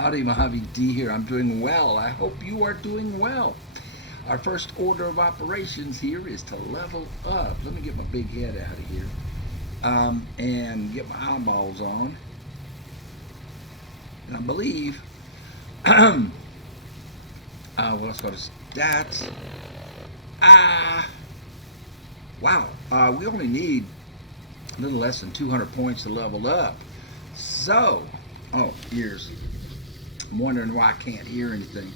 Howdy, Mojave D here. I'm doing well. I hope you are doing well. Our first order of operations here is to level up. Let me get my big head out of here and get my eyeballs on. And I believe, well, let's go to stats. Wow, we only need a little less than 200 points to level up. So, oh, ears. I'm wondering why I can't hear anything.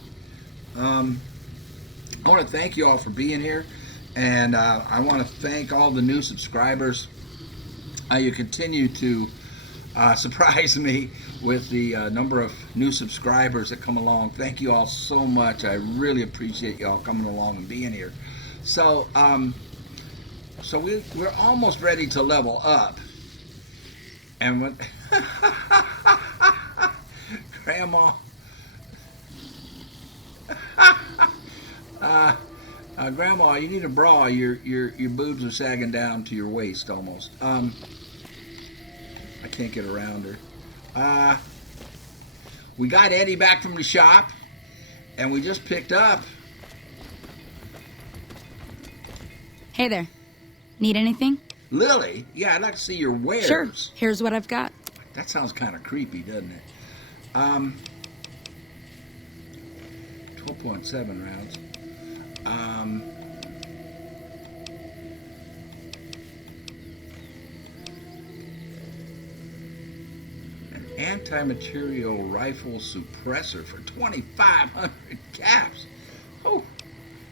I want to thank you all for being here, and I want to thank all the new subscribers. You continue to surprise me with the number of new subscribers that come along. Thank you all so much. I really appreciate you all coming along and being here. So, we're almost ready to level up, and when Grandma. Grandma, you need a bra. Your boobs are sagging down to your waist almost. I can't get around her. We got Eddie back from the shop, and we just picked up. Hey there. Need anything? Lily? Yeah, I'd like to see your wares. Sure. Here's what I've got. That sounds kind of creepy, doesn't it? 12.7 rounds. An anti-material rifle suppressor for 2,500 caps. Oh,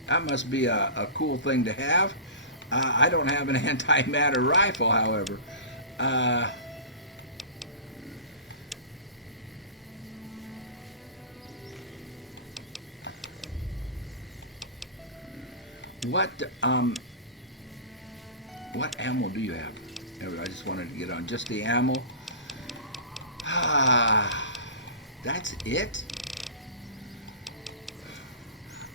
that must be a cool thing to have. I don't have an anti-matter rifle, however. What ammo do you have? I just wanted to get on just the ammo. That's it?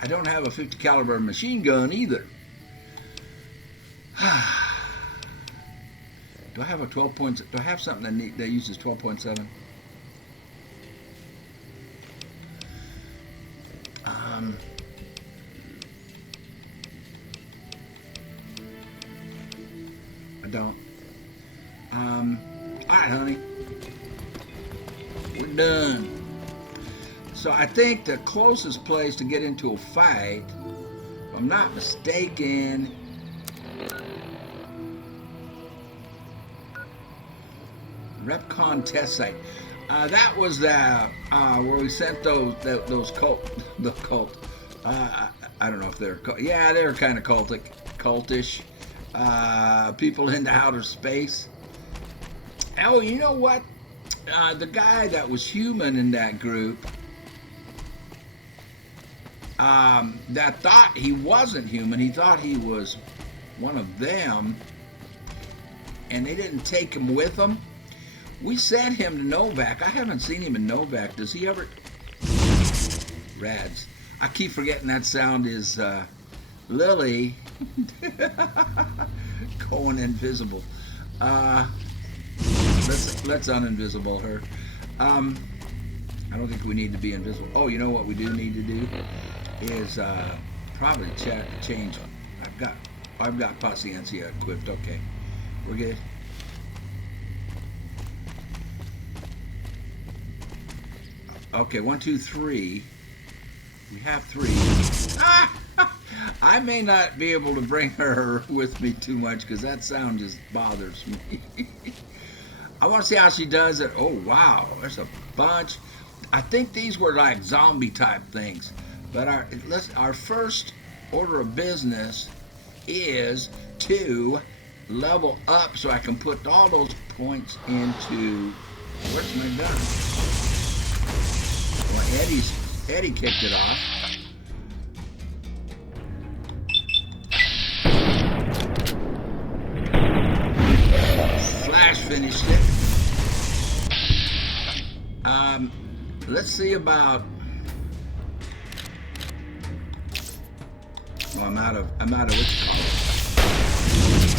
I don't have a 50 caliber machine gun either. Do I have a 12 points? Do I have something that uses 12.7? I don't. Alright, honey. We're done. So I think the closest place to get into a fight, if I'm not mistaken, REPCONN test site. That was where we sent those cult. I don't know if they're yeah, they're kind of cultish people into outer space. Oh, you know what? The guy that was human in that group, that thought he wasn't human. He thought he was one of them, and they didn't take him with them. We sent him to Novak. I haven't seen him in Novak. Does he ever? Rads. I keep forgetting that sound is Lily going invisible. Let's uninvisible her. I don't think we need to be invisible. Oh, you know what we do need to do is probably change. I've got Paciencia equipped. Okay, we're good. Okay, 1, 2, 3. We have 3. I may not be able to bring her with me too much because that sound just bothers me. I want to see how she does it. Oh, wow. There's a bunch. I think these were like zombie type things. But our first order of business is to level up so I can put all those points into... Where's my gun? Well, Eddie kicked it off. Flash finished it. Let's see about. Oh, I'm out of what you call it.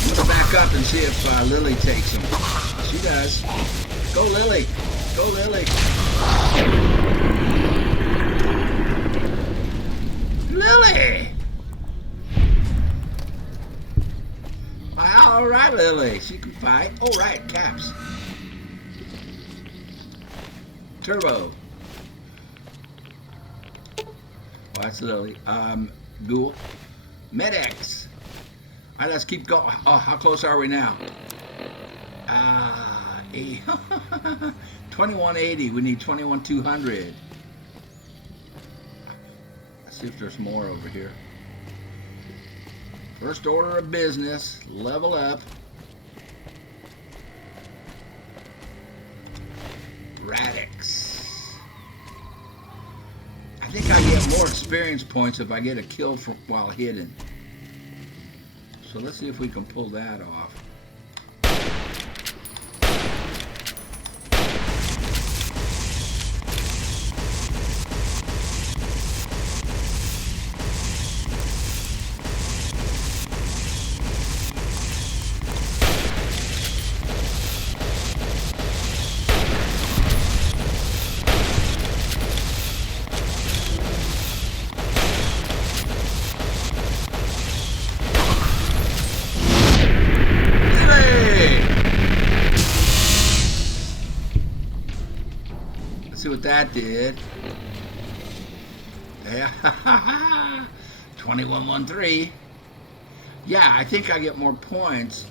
I'm gonna back up and see if Lily takes him. She does. Go Lily. Go Lily. Lily. She can fight. Oh, right. Caps. Turbo. Oh, that's Lily. Ghoul. Medics. All right, let's keep going. Oh, how close are we now? 2180. We need 21200. Let's see if there's more over here. First order of business. Level up. Radix. I think I get more experience points if I get a kill while hidden. So let's see if we can pull that off. See what that did. Yeah, 2113. Yeah, I think I get more points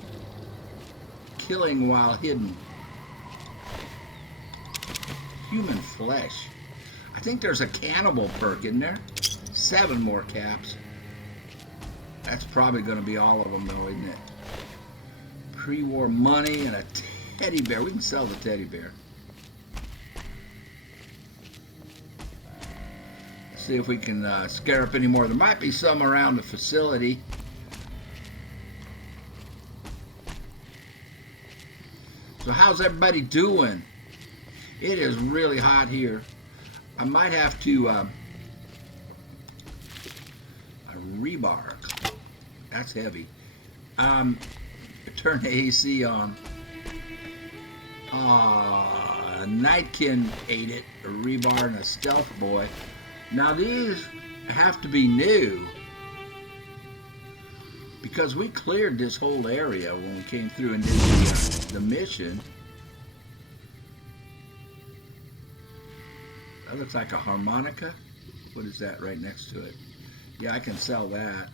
killing while hidden. Human flesh. I think there's a cannibal perk in there. 7 more caps. That's probably going to be all of them though, isn't it? Pre-war money and a teddy bear. We can sell the teddy bear. See if we can scare up any more. There might be some around the facility. So how's everybody doing? It is really hot here. I might have to a rebar. That's heavy. Turn the AC on. Nightkin ate it. A rebar and a stealth boy. Now these have to be new because we cleared this whole area when we came through and did the mission. That looks like a harmonica. What is that right next to it? Yeah, I can sell that.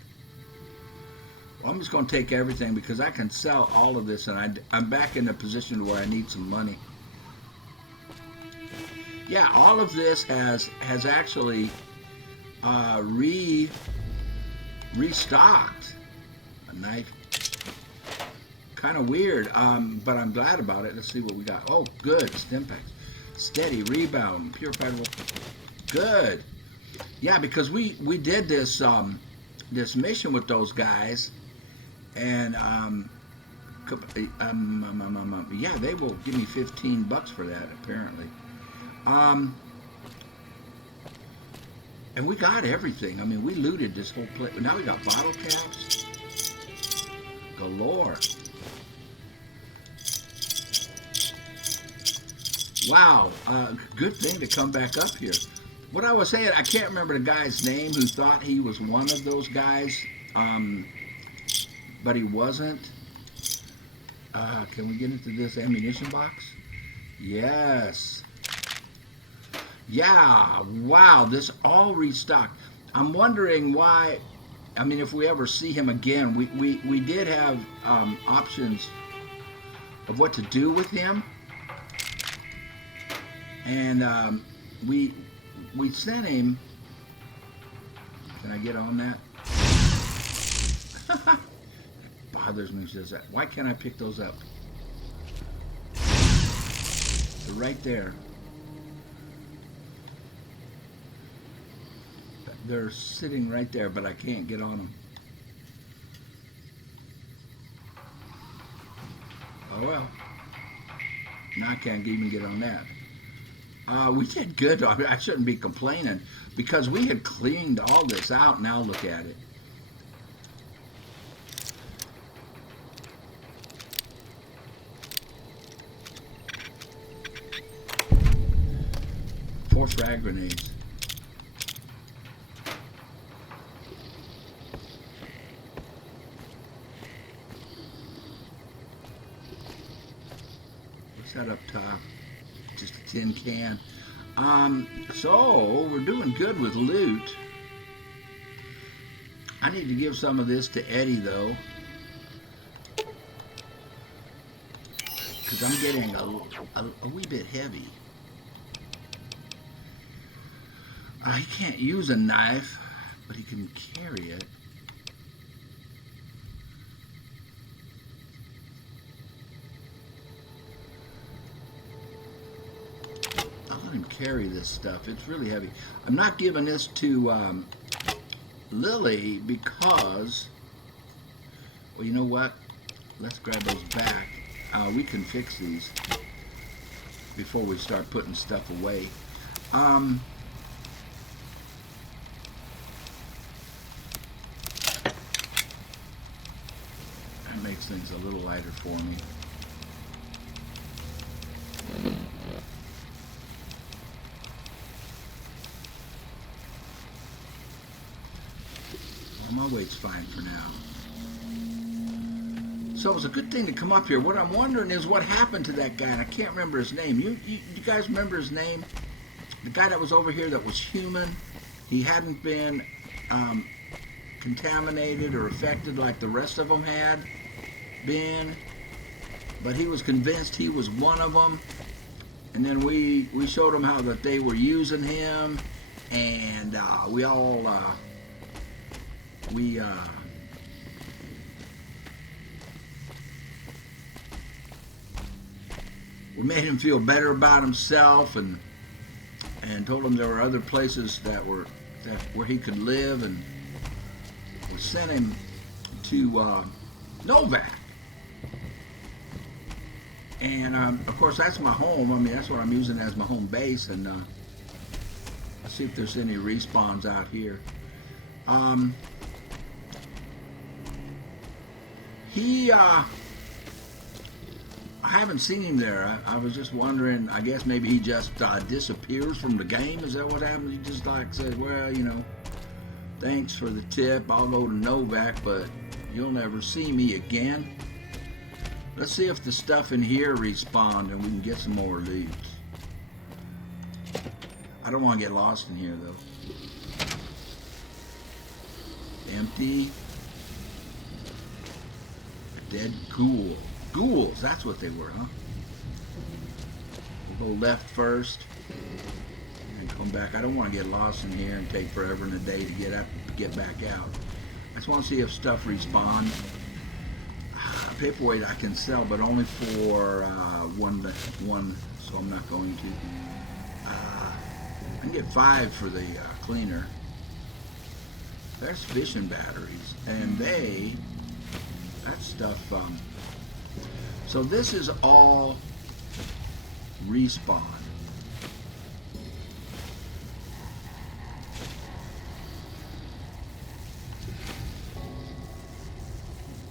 Well, I'm just going to take everything because I can sell all of this, and I'm back in a position where I need some money. Yeah, all of this has actually restocked. A knife. Kind of weird, but I'm glad about it. Let's see what we got. Oh, good. Stimpaks. Steady. Rebound. Purified. Good. Yeah, because we did this this mission with those guys, and yeah, they will give me $15 for that apparently. And we got everything. I mean, we looted this whole place. Now we got bottle caps galore. Wow, good thing to come back up here. What I was saying, I can't remember the guy's name who thought he was one of those guys, but he wasn't. Can we get into this ammunition box? Yes. Yeah, wow, this all restocked. I'm wondering why, I mean, if we ever see him again, we did have options of what to do with him. And we sent him, can I get on that? It bothers me when she says that. Why can't I pick those up? They're right there. They're sitting right there, but I can't get on them. Oh well. Now I can't even get on that. We did good. I shouldn't be complaining because we had cleaned all this out. Now look at it. Four frag grenades. What's that up top? Just a tin can. So we're doing good with loot. I need to give some of this to Eddie though, because I'm getting a wee bit heavy. He can't use a knife, but he can carry it. I'll let him carry this stuff. It's really heavy. I'm not giving this to Lily because, well, you know what? Let's grab those back. We can fix these before we start putting stuff away. That makes things a little lighter for me. Well, my weight's fine for now. So it was a good thing to come up here. What I'm wondering is what happened to that guy, and I can't remember his name. You guys remember his name? The guy that was over here that was human. He hadn't been contaminated or affected like the rest of them had been, but he was convinced he was one of them. And then we showed him how that they were using him, and we made him feel better about himself, and told him there were other places where he could live, and we sent him to Novak. And of course that's my home. I mean, that's what I'm using as my home base, and let's see if there's any respawns out here. I haven't seen him there. I was just wondering, I guess maybe he just disappears from the game. Is that what happens? He just like says, well, you know, thanks for the tip. I'll go to Novak, but you'll never see me again. Let's see if the stuff in here respawned and we can get some more loot. I don't want to get lost in here though. Empty. A dead ghoul. Ghouls, that's what they were, huh? We'll go left first and come back. I don't want to get lost in here and take forever and a day to get back out. I just want to see if stuff respawned. Paperweight I can sell, but only for one, so I'm not going to. I can get 5 for the cleaner. There's fishing batteries, and that stuff. So this is all respawn.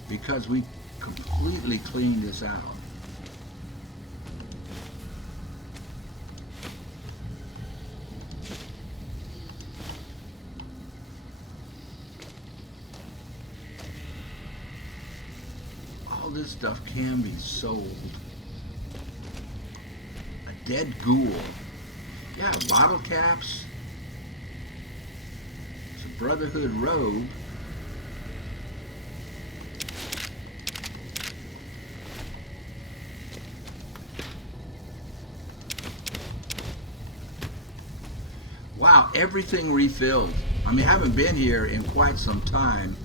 Because we completely cleaned this out. All this stuff can be sold. A dead ghoul. Yeah, bottle caps. It's a Brotherhood robe. Wow, everything refilled. I mean, I haven't been here in quite some time.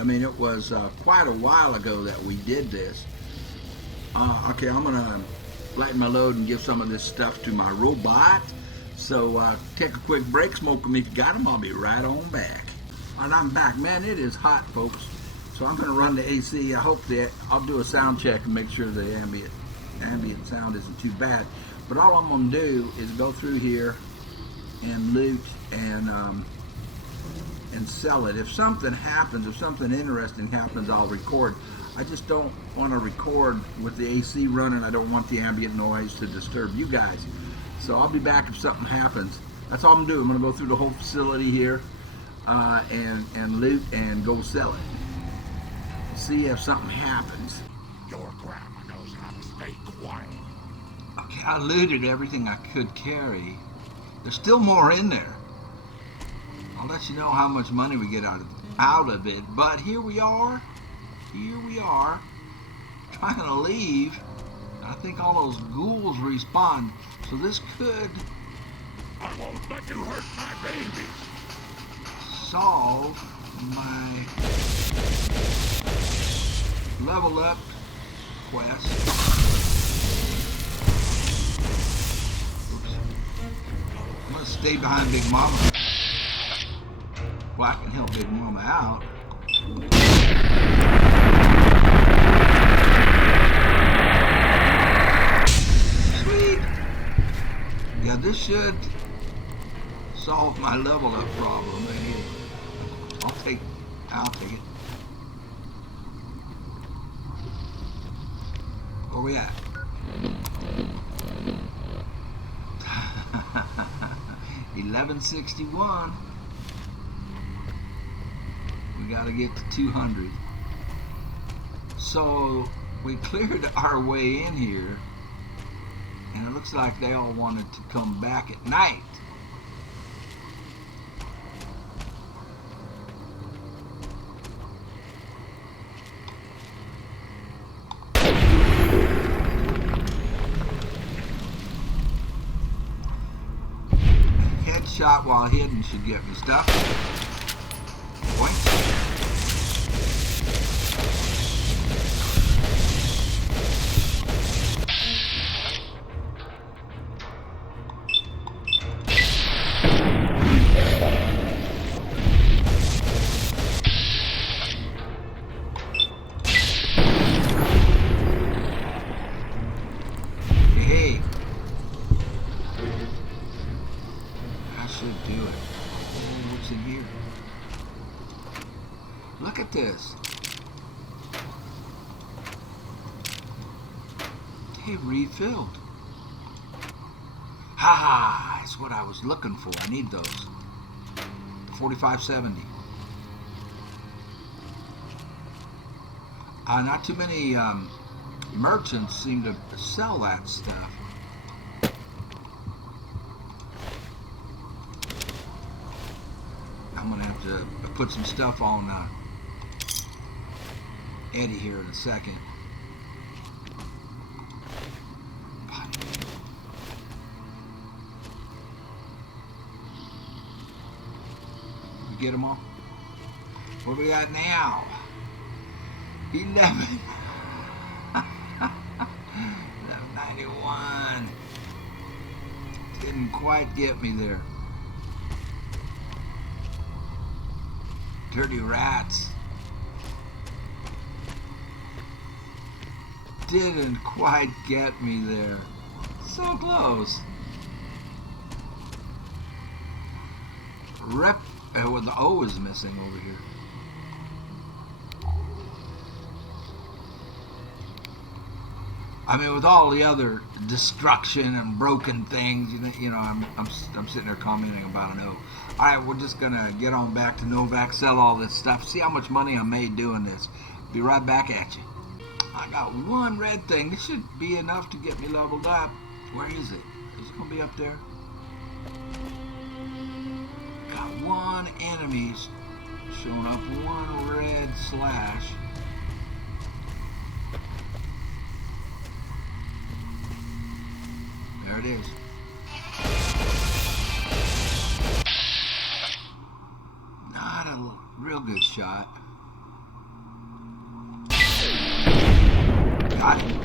I mean, it was quite a while ago that we did this. Okay, I'm gonna lighten my load and give some of this stuff to my robot. So take a quick break, smoke them if you got them. I'll be right on back. And I'm back. Man, it is hot, folks. So I'm gonna run the AC. I hope that I'll do a sound check and make sure the ambient sound isn't too bad. But all I'm gonna do is go through here and loot and sell it. If something happens, if something interesting happens, I'll record. I just don't want to record with the AC running. I don't want the ambient noise to disturb you guys. So I'll be back if something happens. That's all I'm doing. I'm going to go through the whole facility here and loot and go sell it. See if something happens. Your grandma knows how to stay quiet. I looted everything I could carry. There's still more in there. I'll let you know how much money we get out of it. But here we are. Trying to leave. I think all those ghouls respawned. So this could... I won't let you hurt my baby. ...solve my level up quest. Oops. I'm gonna stay behind Big Mama. Well, I can help Big Mama out. Sweet! Yeah, this should solve my level up problem. I'll take it. Where we at? $11.61. We gotta get to 200. So we cleared our way in here, and it looks like they all wanted to come back at night. Headshot while hidden should get me stuff. Point. Hey. I should do it. Oh, what's in here? Look at this. They refilled. Ha! That's what I was looking for. I need those. 4570. Not too many merchants seem to sell that stuff. I'm gonna have to put some stuff on Eddie here in a second. We get them all? What we got now? 11. 1191. Didn't quite get me there. Dirty rats. Didn't quite get me there. So close. Well, the O is missing over here. I mean, with all the other destruction and broken things, you know, I'm sitting there commenting about an O. All right, we're just gonna get on back to Novak, sell all this stuff, see how much money I made doing this. Be right back at you. I got one red thing. This should be enough to get me leveled up. Where is it? Is it gonna be up there? Got one enemy showing up, one red slash. There it is. Not a real good shot. Got it.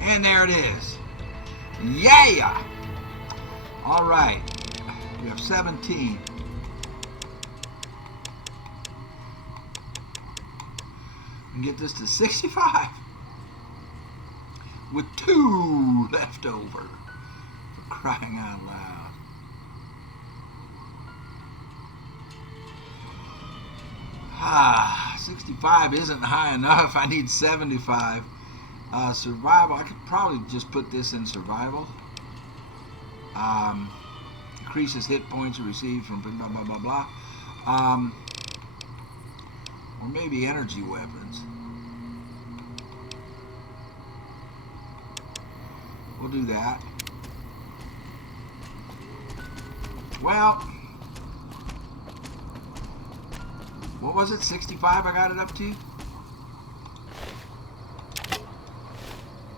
And there it is. Yeah! All right. We have 17. And get this to 65 with 2 left over, for crying out loud. Ah, 65 isn't high enough. I need 75. Survival, I could probably just put this in survival. Increases hit points received from blah blah blah blah. Or maybe energy weapons. We'll do that. Well, what was it? 65 I got it up to?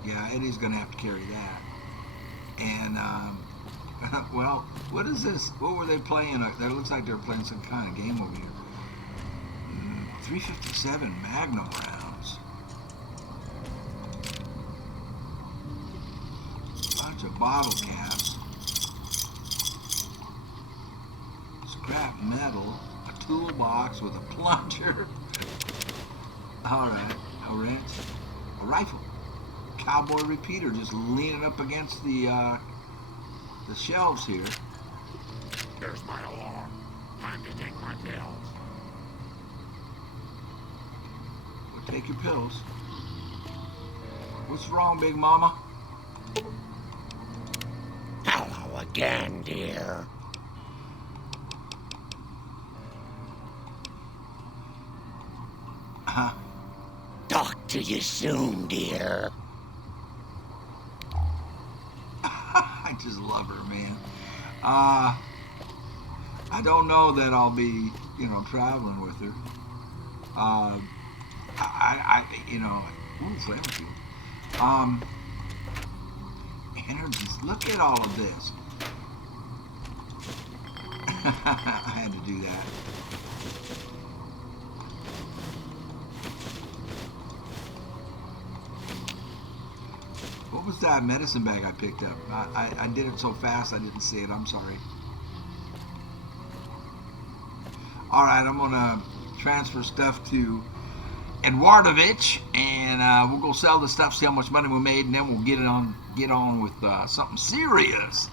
Yeah, Eddie's going to have to carry that. And, well, what is this? What were they playing? That looks like they were playing some kind of game over here. 357 Magnum rounds. Bunch of bottle caps. Scrap metal. A toolbox with a plunger. Alright, a wrench. A rifle. Cowboy repeater just leaning up against the shelves here. There's my alarm. Time to take my pills. Well, take your pills. What's wrong, Big Mama? Hello again, dear. Talk to you soon, dear. I just love her, man. I don't know that I'll be, traveling with her. Flavor fuel. Energies. Look at all of this. I had to do that. What was that medicine bag I picked up? I did it so fast I didn't see it. I'm sorry. Alright, I'm going to transfer stuff to Eduardovich, and we'll go sell the stuff, see how much money we made, and then we'll get on with something serious.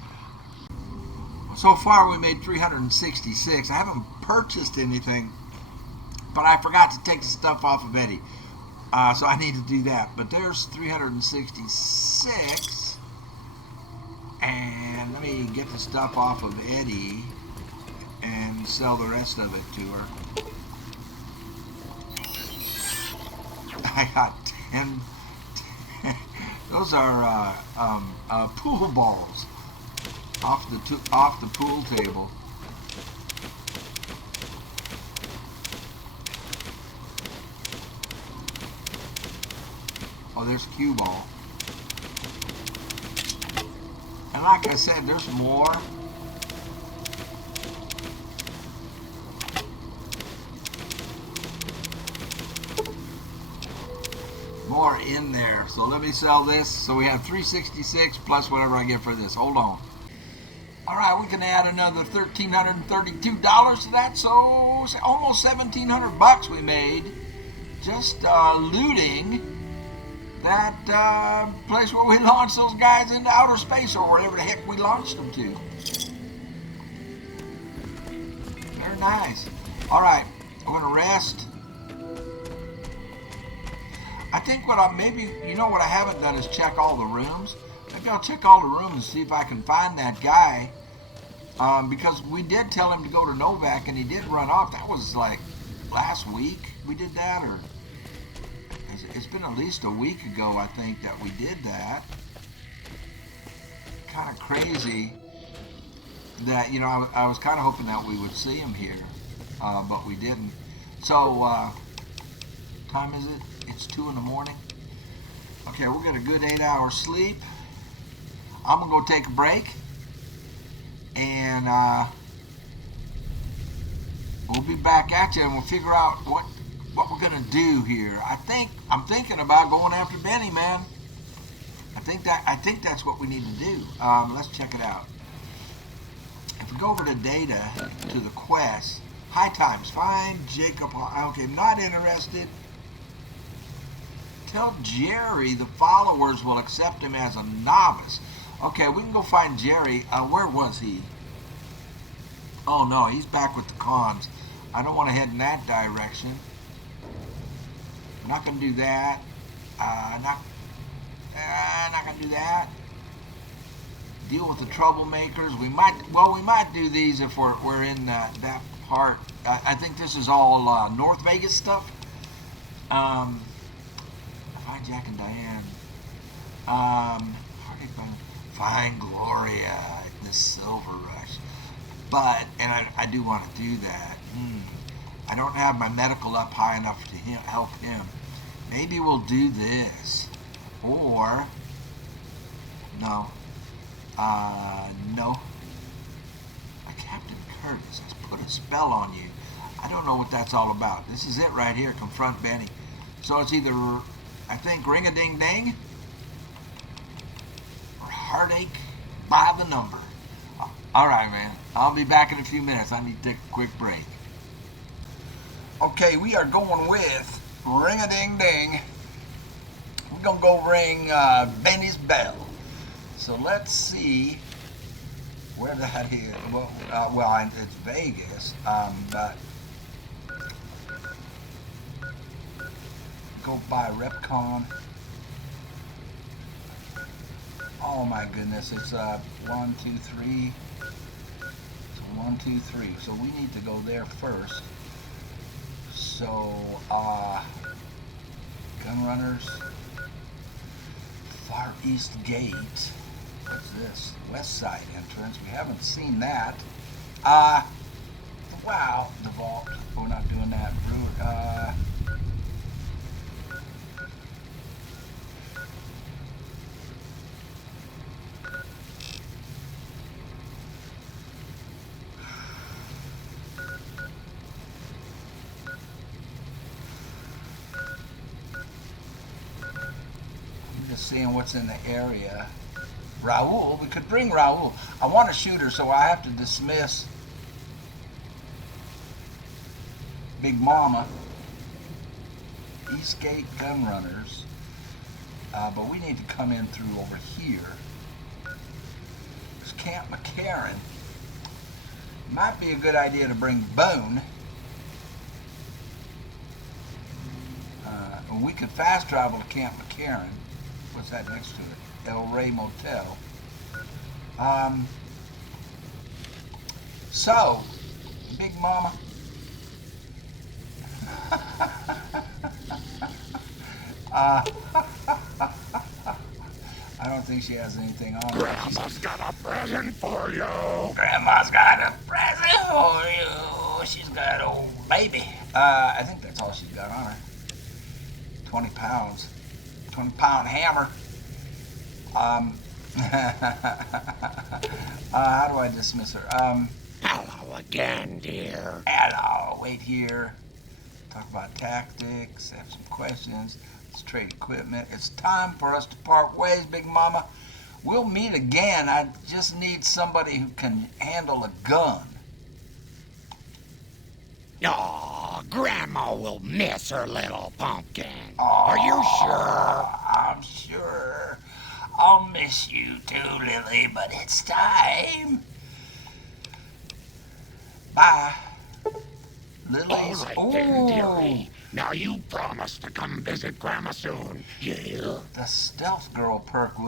So far we made 366. I haven't purchased anything, but I forgot to take the stuff off of Eddie. So I need to do that. But there's 366. And let me get the stuff off of Eddie and sell the rest of it to her. I got 10. Those are pool balls off the pool table. Oh, there's cue ball. And like I said, there's more. More in there. So let me sell this. So we have 366 plus whatever I get for this. Hold on. All right, we can add another $1,332 to that. So almost $1,700 we made just looting that place where we launched those guys into outer space, or wherever the heck we launched them to. Very nice. All right, I'm gonna rest. I think what what I haven't done is check all the rooms. Maybe I'll check all the rooms and see if I can find that guy. Because we did tell him to go to Novak and he did run off. That was like last week we did that, or it's been at least a week ago, I think, that we did that. Kind of crazy that, I was kind of hoping that we would see him here, but we didn't. So, time is it? It's 2 in the morning. Okay, we'll get a good 8 hours sleep. I'm going to go take a break, and we'll be back at you, and we'll figure out what we're gonna do here. I'm thinking about going after Benny, man. I think that's what we need to do. Let's check it out. If we go over to data, to the quest, high times, find Jacob. Okay, not interested. Tell Jerry the followers will accept him as a novice. Okay, we can go find Jerry. Where was he? Oh no, he's back with the cons. I don't want to head in that direction. I'm not going to do that. Not going to do that. Deal with the troublemakers. We might do these if we're in that part. I think this is all North Vegas stuff. Find Jack and Diane. Find Gloria in the Silver Rush. But, and I do want to do that. I don't have my medical up high enough to help him. Maybe we'll do this. Or, no. No. Captain Curtis has put a spell on you. I don't know what that's all about. This is it right here. Confront Benny. So it's either, I think, ring-a-ding-ding or heartache by the number. All right, man. I'll be back in a few minutes. I need to take a quick break. Okay, we are going with ring-a-ding-ding. We're going to go ring Benny's bell. So let's see where that is. Well, it's Vegas, but go by REPCONN. Oh my goodness, it's 1, 2, 3. So 1, 2, 3. So we need to go there first. So gun runners, Far East Gate. What's this? West Side entrance. We haven't seen that. Wow, the vault. We're not doing that. I'm just seeing what's in the area. Raul, we could bring Raul. I want a shooter, so I have to dismiss Big Mama. Eastgate gun runners. But we need to come in through over here. There's Camp McCarran. Might be a good idea to bring Boone. We could fast travel to Camp McCarran. What's that next to it? El Rey Motel. So, Big Mama. I don't think she has anything on her. Grandma's got a present for you. Grandma's got a present for you. She's got an old baby. I think that's all she's got on her. 20 pounds. 20-pound hammer. How do I dismiss her? Hello again, dear. Hello, wait here. Talk about tactics, have some questions. Let's trade equipment. It's time for us to part ways, Big Mama. We'll meet again. I just need somebody who can handle a gun. Aw, Grandma will miss her little pumpkin. Oh, Are you sure? I'm sure. I'll miss you too, Lily, but it's time. Bye. Lily's... All right then, dearie. Now you promise to come visit Grandma soon. Yeah. The stealth girl perk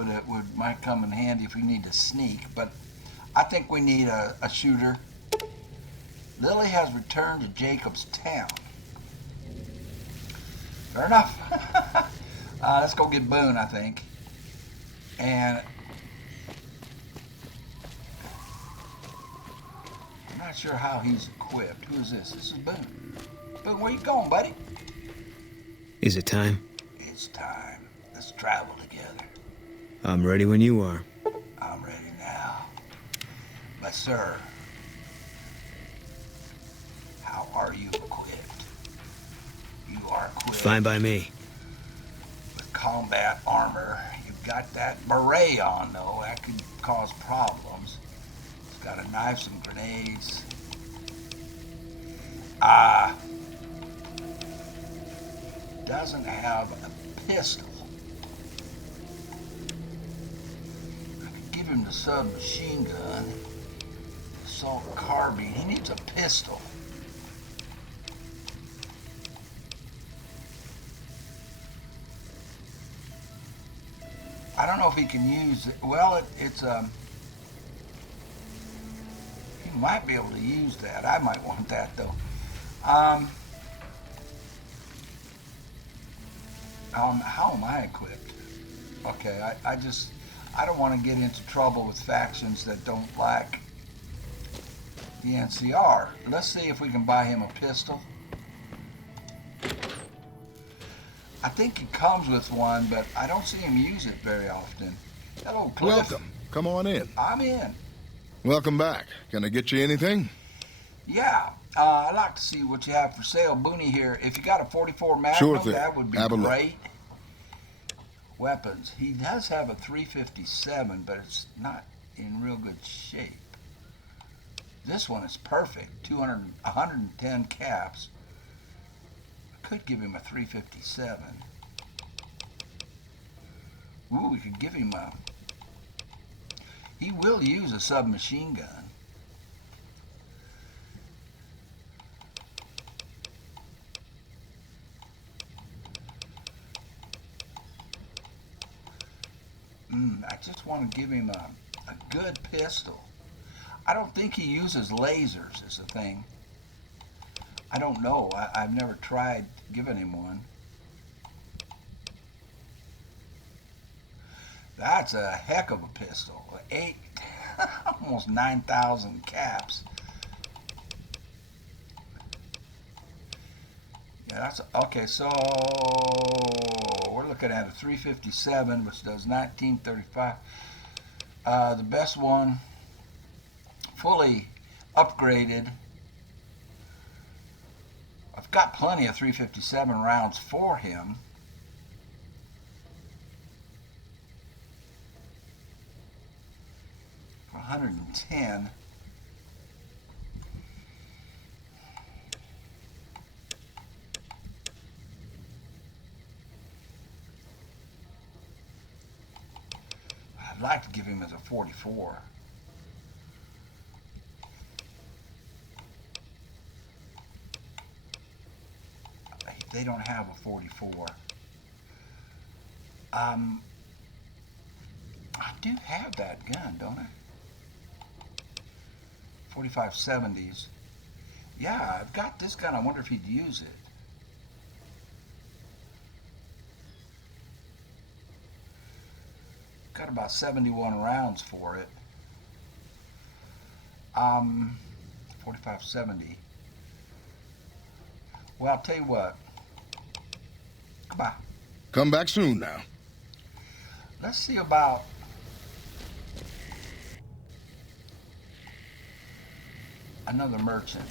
might come in handy if we need to sneak, but I think we need a shooter. Lily has returned to Jacob's town. Fair enough. Let's go get Boone, I think. And I'm not sure how he's equipped. Who is this? This is Boone. Boone, where you going, buddy? Is it time? It's time. Let's travel together. I'm ready when you are. I'm ready now. But sir, how are you equipped? You are equipped Fine by me. with combat armor. You've got that beret on, though. That could cause problems. It's got a knife, some grenades. Doesn't have a pistol. I could give him the submachine gun, assault carbine. He needs a pistol. I don't know if he can use it. Well, he Might be able to use that. I might want that though. How am I equipped? Okay, I don't want to get into trouble with factions that don't like the NCR. Let's see if we can buy him a pistol. I think he comes with one, but I don't see him use it very often. Hello, Cliff. Welcome. Come on in. I'm in. Welcome back. Can I get you anything? Yeah, I'd like to see what you have for sale. Boone here. If you got a 44 Magnum, Sure thing. that would be Have a look. great. Weapons. He does have a 357, but it's not in real good shape. This one is perfect. 110 caps. I could give him a 357. Ooh, we could give him a... He will use a submachine gun. I just want to give him a good pistol. I don't think he uses lasers is the thing. I don't know. I've never tried giving him one. That's a heck of a pistol. Almost 9,000 caps. Yeah, that's okay. So we're looking at a 357, which does 1935. The best one, fully upgraded. I've got plenty of 357 rounds for him. For 110. I'd like to give him as a 44. They don't have a 44. I do have that gun, don't I? 4570s. Yeah, I've got this gun. I wonder if he'd use it. Got about 71 rounds for it. 4570. Well, I'll tell you what. Goodbye. Come back soon now. Let's see about another merchant.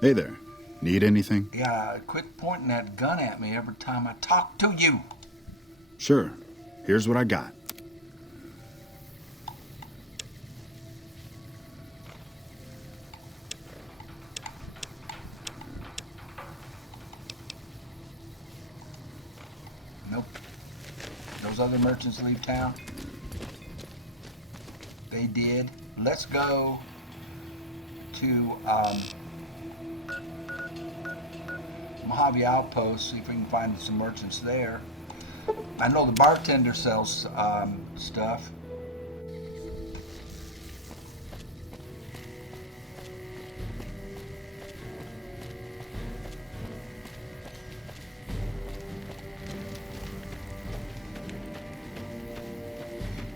Hey there. Need anything? Yeah, quit pointing that gun at me every time I talk to you. Sure. Here's what I got. Nope. Those other merchants leave town? They did. Let's go to Mojave Outpost, see if we can find some merchants there. I know the bartender sells stuff.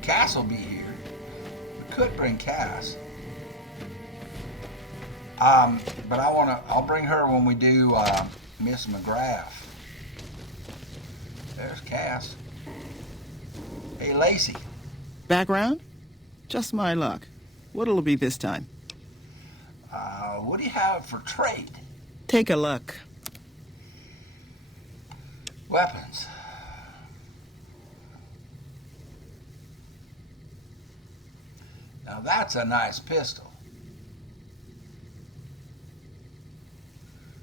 Cass will be here. We could bring Cass. But I'll bring her when we do Miss McGrath. There's Cass. Hey, Lacey. Background? Just my luck. What'll it be this time? What do you have for trade? Take a look. Weapons. Now that's a nice pistol.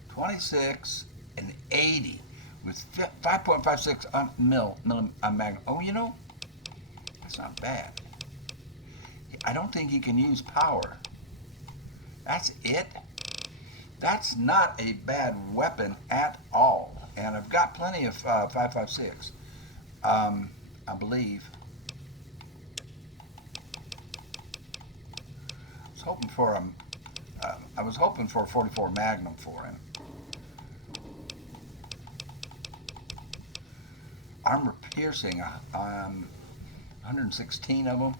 26 and 80 with 5.56 mil magnum. Oh, you know, that's not bad. I don't think you can use power. That's it. That's not a bad weapon at all. And I've got plenty of 5.56, I believe. was hoping for I was hoping for a 44 Magnum for him. Armor piercing, 116 of them.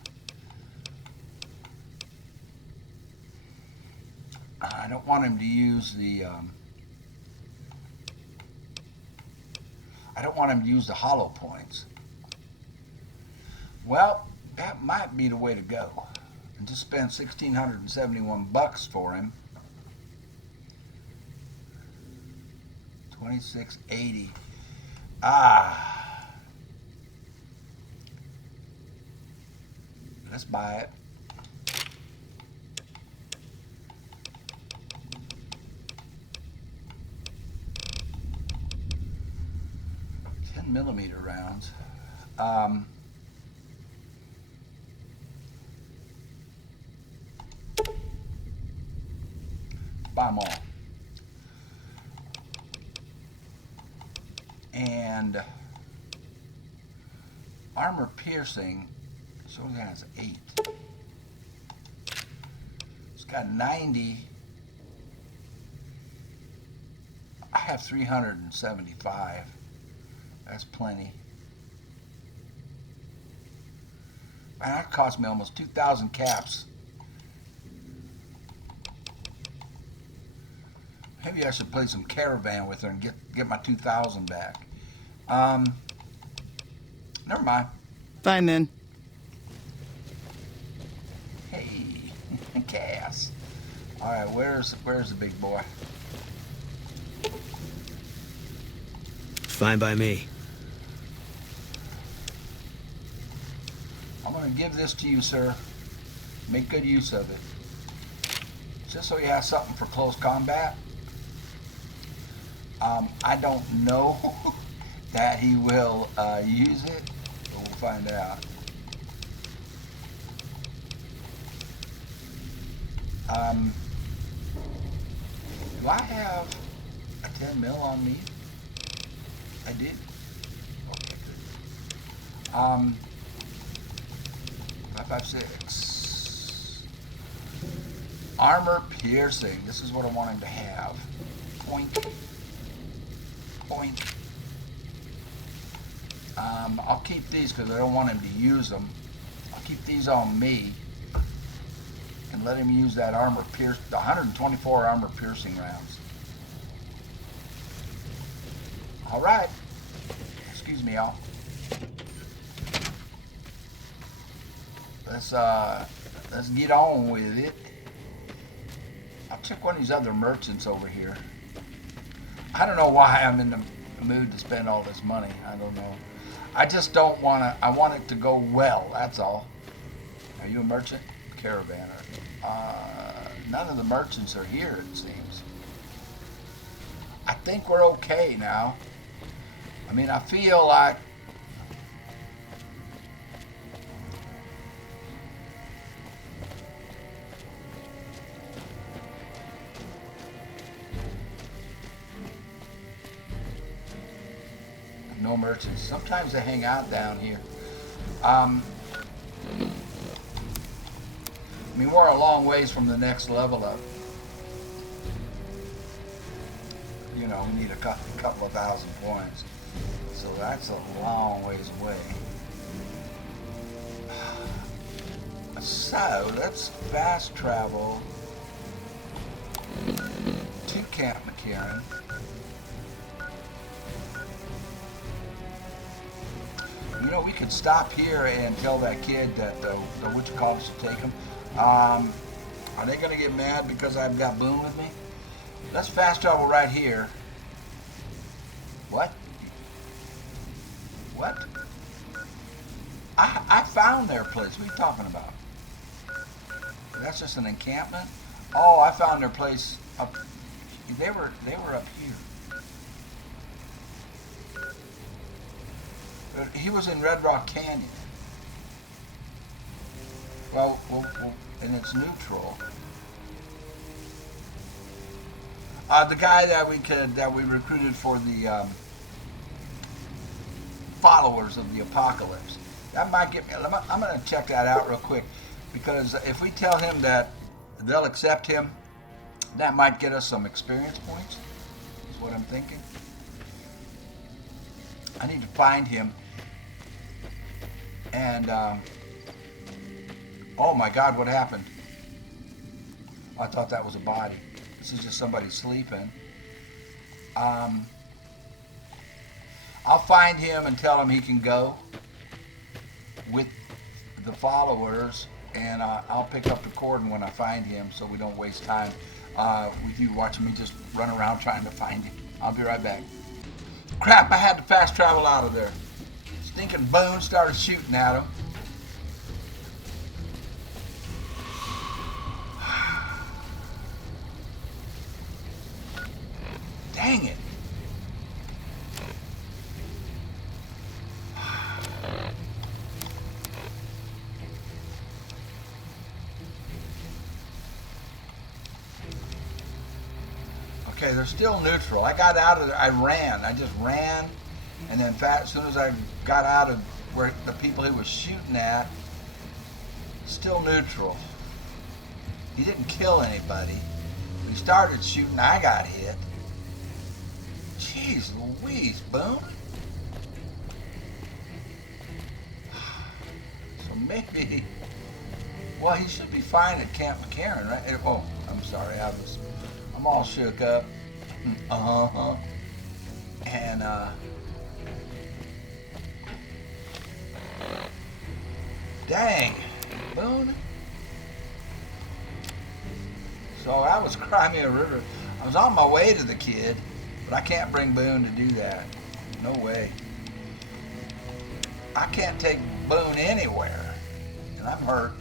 I don't want him to use the. I don't want him to use the hollow points. Well, that might be the way to go. And just spend 1,671 bucks for him. 2680. Let's buy it. Millimeter rounds. Buy them all. And armor piercing, so it has 8. It's got 90. I have 375. That's plenty. Man, that cost me almost 2,000 caps. Maybe I should play some Caravan with her and get my 2,000 back. Never mind. Fine then. Hey, Cass. All right, where's the big boy? Fine by me. I'm going to give this to you, sir. Make good use of it. Just so you have something for close combat. I don't know that he will use it, but we'll find out. Do I have a 10 mil on me? I did. Okay, good. 556. Armor piercing. This is what I want him to have. Point. Point. I'll keep these because I don't want him to use them. I'll keep these on me and let him use that armor pierce. The 124 armor piercing rounds. All right. Excuse me, y'all. Let's get on with it. I'll check one of these other merchants over here. I don't know why I'm in the mood to spend all this money. I don't know. I just don't want to. I want it to go well. That's all. Are you a merchant? Caravaner. None of the merchants are here, it seems. I think we're okay now. I mean, I feel like no merchants. Sometimes they hang out down here. I mean, we're a long ways from the next level up. You know, we need a couple of thousand points. So that's a long ways away. So let's fast travel to Camp McCarran. You know, we could stop here and tell that kid that the whatchamacallit should take him. Are they going to get mad because I've got Boone with me? Let's fast travel right here. What? What? I found their place. What are you talking about? That's just an encampment? Oh, I found their place up. They were up here. He was in Red Rock Canyon. Well, and it's neutral. The guy that we recruited for the followers of the apocalypse. That might get me. I'm going to check that out real quick, because if we tell him that they'll accept him. That might get us some experience points, is what I'm thinking. I need to find him. And, oh my God, what happened? I thought that was a body. This is just somebody sleeping. I'll find him and tell him he can go with the followers, and I'll pick up the cordon when I find him so we don't waste time with you watching me just run around trying to find him. I'll be right back. Crap, I had to fast travel out of there. Stinking Boone started shooting at him. Dang it. Okay, they're still neutral. I got out of there. I ran. I just ran. And then as soon as I got out of where the people he was shooting at, still neutral. He didn't kill anybody. When he started shooting, I got hit. Jeez Louise, Boone. So maybe, well, he should be fine at Camp McCarran, right? Oh, I'm sorry, I'm all shook up. And, dang, Boone. So I was Crimea River. I was on my way to the kid, but I can't bring Boone to do that. No way. I can't take Boone anywhere, and I'm hurt.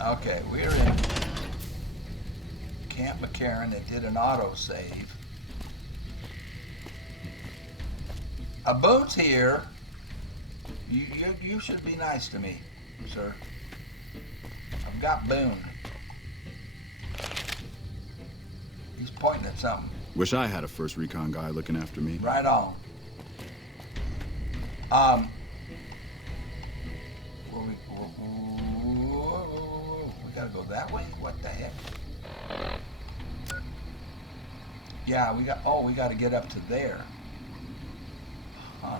Okay, we're in Camp McCarran. It did an auto-save. Boone's here. You should be nice to me, sir. I've got Boone. He's pointing at something. Wish I had a first recon guy looking after me. Right on. We gotta go that way? What the heck? Yeah, we gotta get up to there. Huh.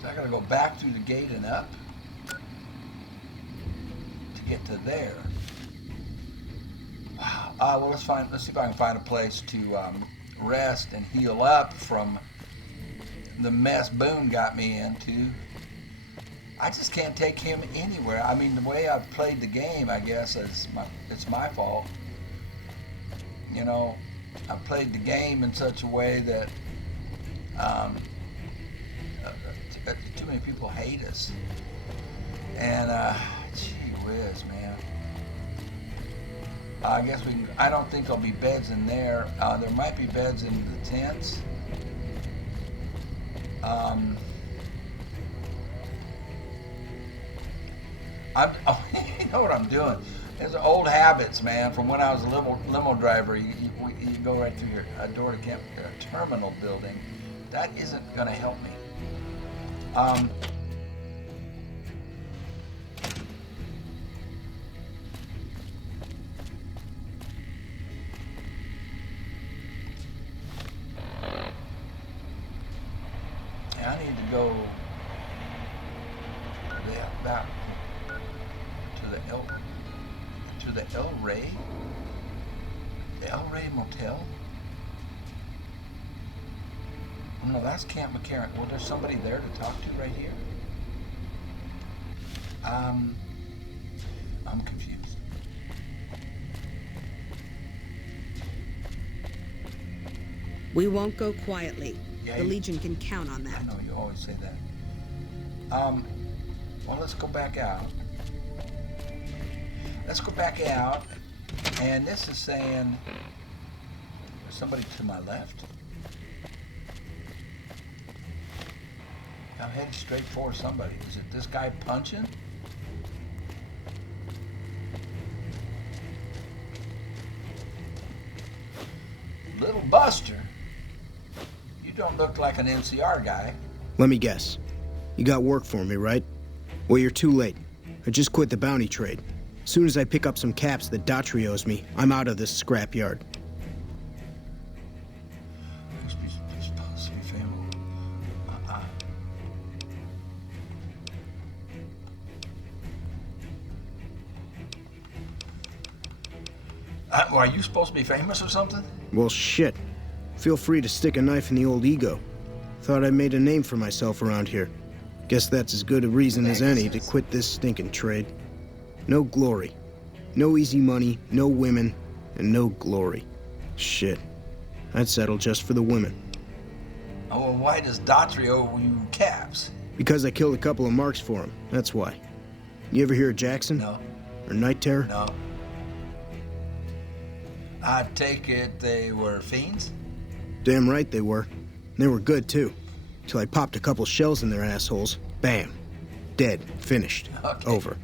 So I gotta go back through the gate and up to get to there. Well, let's see if I can find a place to rest and heal up from the mess Boone got me into. I just can't take him anywhere. I mean, the way I've played the game, I guess it's my fault. You know, I've played the game in such a way that too many people hate us. And gee whiz, man. I guess we can. I don't think there'll be beds in there. There might be beds in the tents. You know what I'm doing? There's old habits, man, from when I was a limo driver. You go right through your door to camp terminal building. That isn't going to help me. I need to go back to the El Rey Motel. Oh, no, that's Camp McCarran. Well, there's somebody there to talk to right here. I'm confused. We won't go quietly. Yeah, The Legion can count on that. I know, you always say that. Well, let's go back out. Let's go back out. And this is saying there's somebody to my left. I'm headed straight for somebody. Is it this guy punching? You don't look like an MCR guy. Let me guess. You got work for me, right? Well, you're too late. I just quit the bounty trade. As soon as I pick up some caps that Daughtry owes me, I'm out of this scrapyard. Supposed to be family. Well, are you supposed to be famous or something? Well, shit. Feel free to stick a knife in the old ego. Thought I made a name for myself around here. Guess that's as good a reason as any to quit this stinking trade. No glory. No easy money, no women, and no glory. Shit. I'd settle just for the women. Oh, well, why does Daughtry owe you caps? Because I killed a couple of marks for him, that's why. You ever hear of Jackson? No. Or Night Terror? No. I take it they were fiends? Damn right they were. They were good, too. Till I popped a couple shells in their assholes. Bam. Dead. Finished. Okay. Over.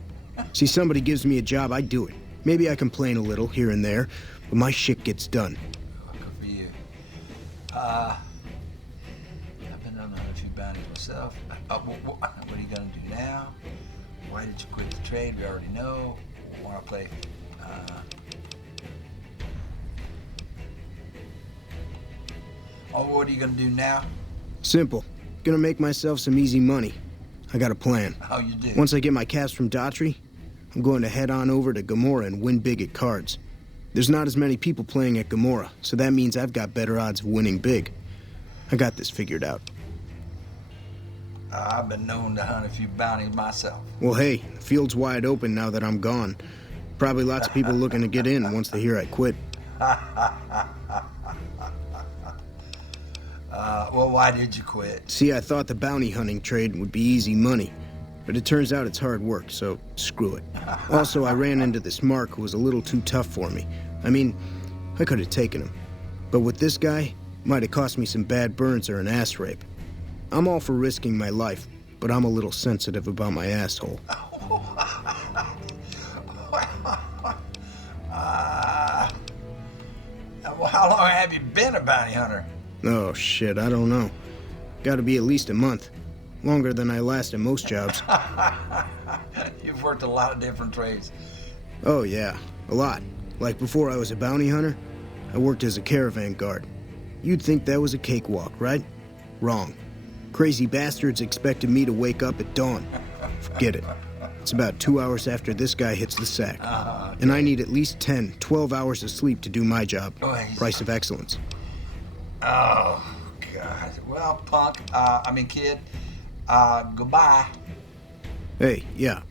See, somebody gives me a job, I do it. Maybe I complain a little here and there, but my shit gets done. Good for you. I've been on a few bounties myself. What are you gonna do now? Why did you quit the trade? We already know. Wanna play? What are you gonna do now? Simple. Gonna make myself some easy money. I got a plan. How you do? Once I get my caps from Daughtry, I'm going to head on over to Gomorrah and win big at cards. There's not as many people playing at Gomorrah, so that means I've got better odds of winning big. I got this figured out. I've been known to hunt a few bounties myself. Well, hey, the field's wide open now that I'm gone. Probably lots of people looking to get in once they hear I quit. Well, why did you quit? See, I thought the bounty hunting trade would be easy money, but it turns out it's hard work, so screw it. Also, I ran into this Mark who was a little too tough for me. I mean, I could have taken him. But with this guy, might have cost me some bad burns or an ass rape. I'm all for risking my life, but I'm a little sensitive about my asshole. Well, how long have you been a bounty hunter? Oh, shit, I don't know. Gotta be at least a month. Longer than I last in most jobs. You've worked a lot of different trades. Oh, yeah, a lot. Like before I was a bounty hunter, I worked as a caravan guard. You'd think that was a cakewalk, right? Wrong. Crazy bastards expected me to wake up at dawn. Forget it. It's about 2 hours after this guy hits the sack. Okay. And I need at least 10, 12 hours of sleep to do my job. Price of excellence. Oh, God. Well, punk, kid, goodbye. Hey, yeah.